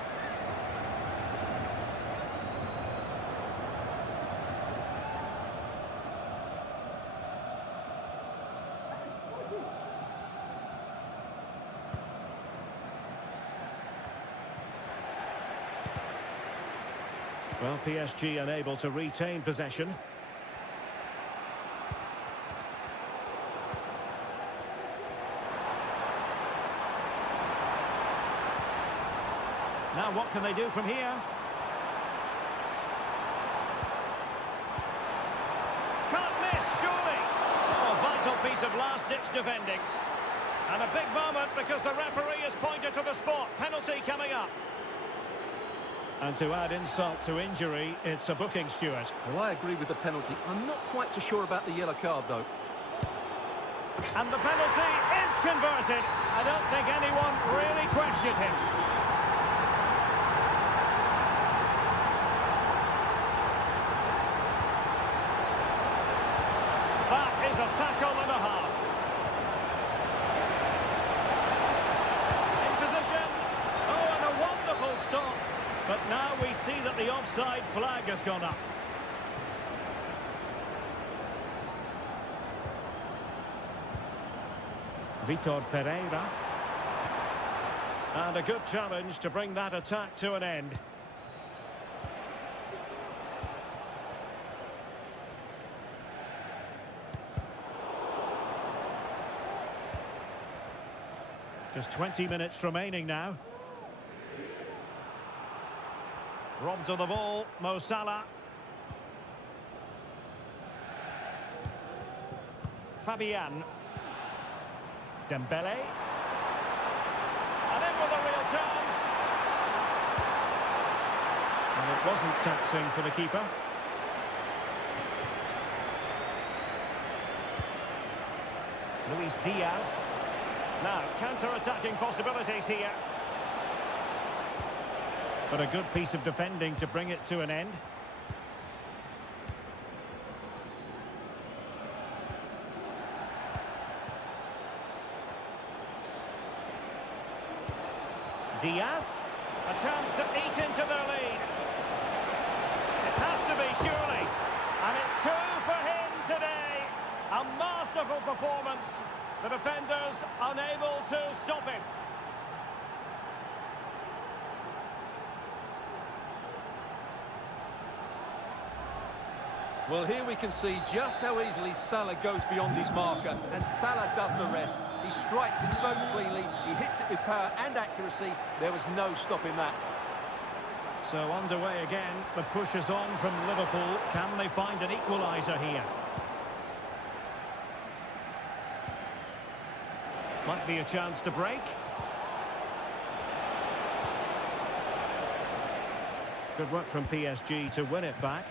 Well, PSG unable to retain possession. Now what can they do from here? Can't miss, surely. Oh, vital piece of last-ditch defending. And a big moment because the referee has pointed to the spot. Penalty coming up. And to add insult to injury, it's a booking, Stuart. Well, I agree with the penalty. I'm not quite so sure about the yellow card, though. And the penalty is converted. I don't think anyone really questioned him. That is a tackle and a half. In position. Oh, and a wonderful stop. But now we see that the offside flag has gone up. Vitor Ferreira. And a good challenge to bring that attack to an end. Just 20 minutes remaining now. Robbed of the ball, Mo Salah. Fabian. Dembele. And in with a real chance. And it wasn't taxing for the keeper. Luis Diaz. Now, counter-attacking possibilities here. But a good piece of defending to bring it to an end. Diaz, a chance to eat into their lead. It has to be, surely. And it's two for him today. A masterful performance. The defenders unable to stop him. Well, here we can see just how easily Salah goes beyond his marker, and Salah does the rest. He strikes it so cleanly, he hits it with power and accuracy. There was no stopping that. So underway again, the push is on from Liverpool. Can they find an equaliser here? Might be a chance to break. Good work from PSG to win it back.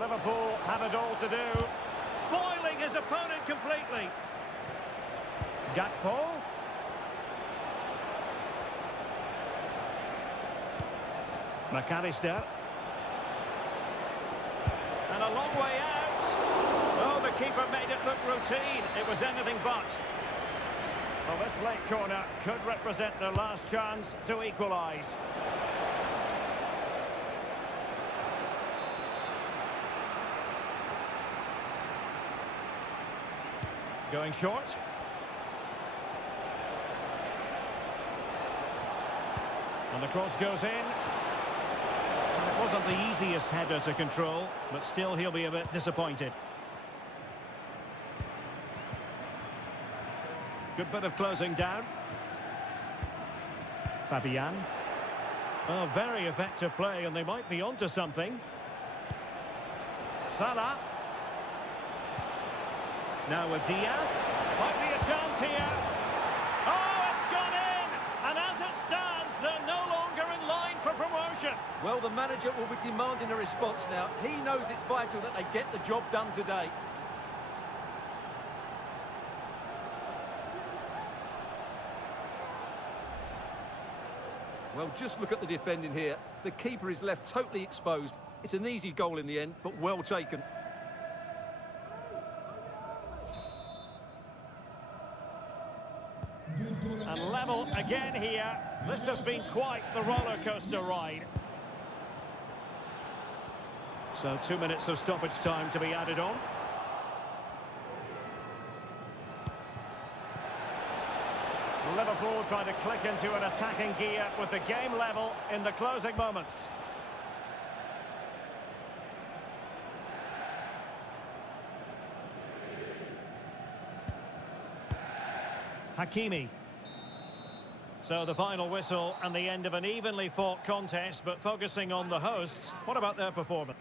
Liverpool have it all to do. Foiling his opponent completely. Gaspol. McAllister. And a long way out. Oh, the keeper made it look routine. It was anything but. Well, this late corner could represent their last chance to equalise. Going short. And the cross goes in. And it wasn't the easiest header to control, but still he'll be a bit disappointed. Good bit of closing down. Fabian. Oh, very effective play, and they might be onto something. Salah. Now with Diaz. Might be a chance here. Oh, it's gone in! And as it stands, they're no longer in line for promotion. Well, the manager will be demanding a response now. He knows it's vital that they get the job done today. Well, just look at the defending here. The keeper is left totally exposed. It's an easy goal in the end, but well taken. And level again here. This has been quite the roller coaster ride. So 2 minutes of stoppage time to be added on. Liverpool trying to click into an attacking gear with the game level in the closing moments. Hakimi. So the final whistle and the end of an evenly fought contest, but focusing on the hosts, what about their performance?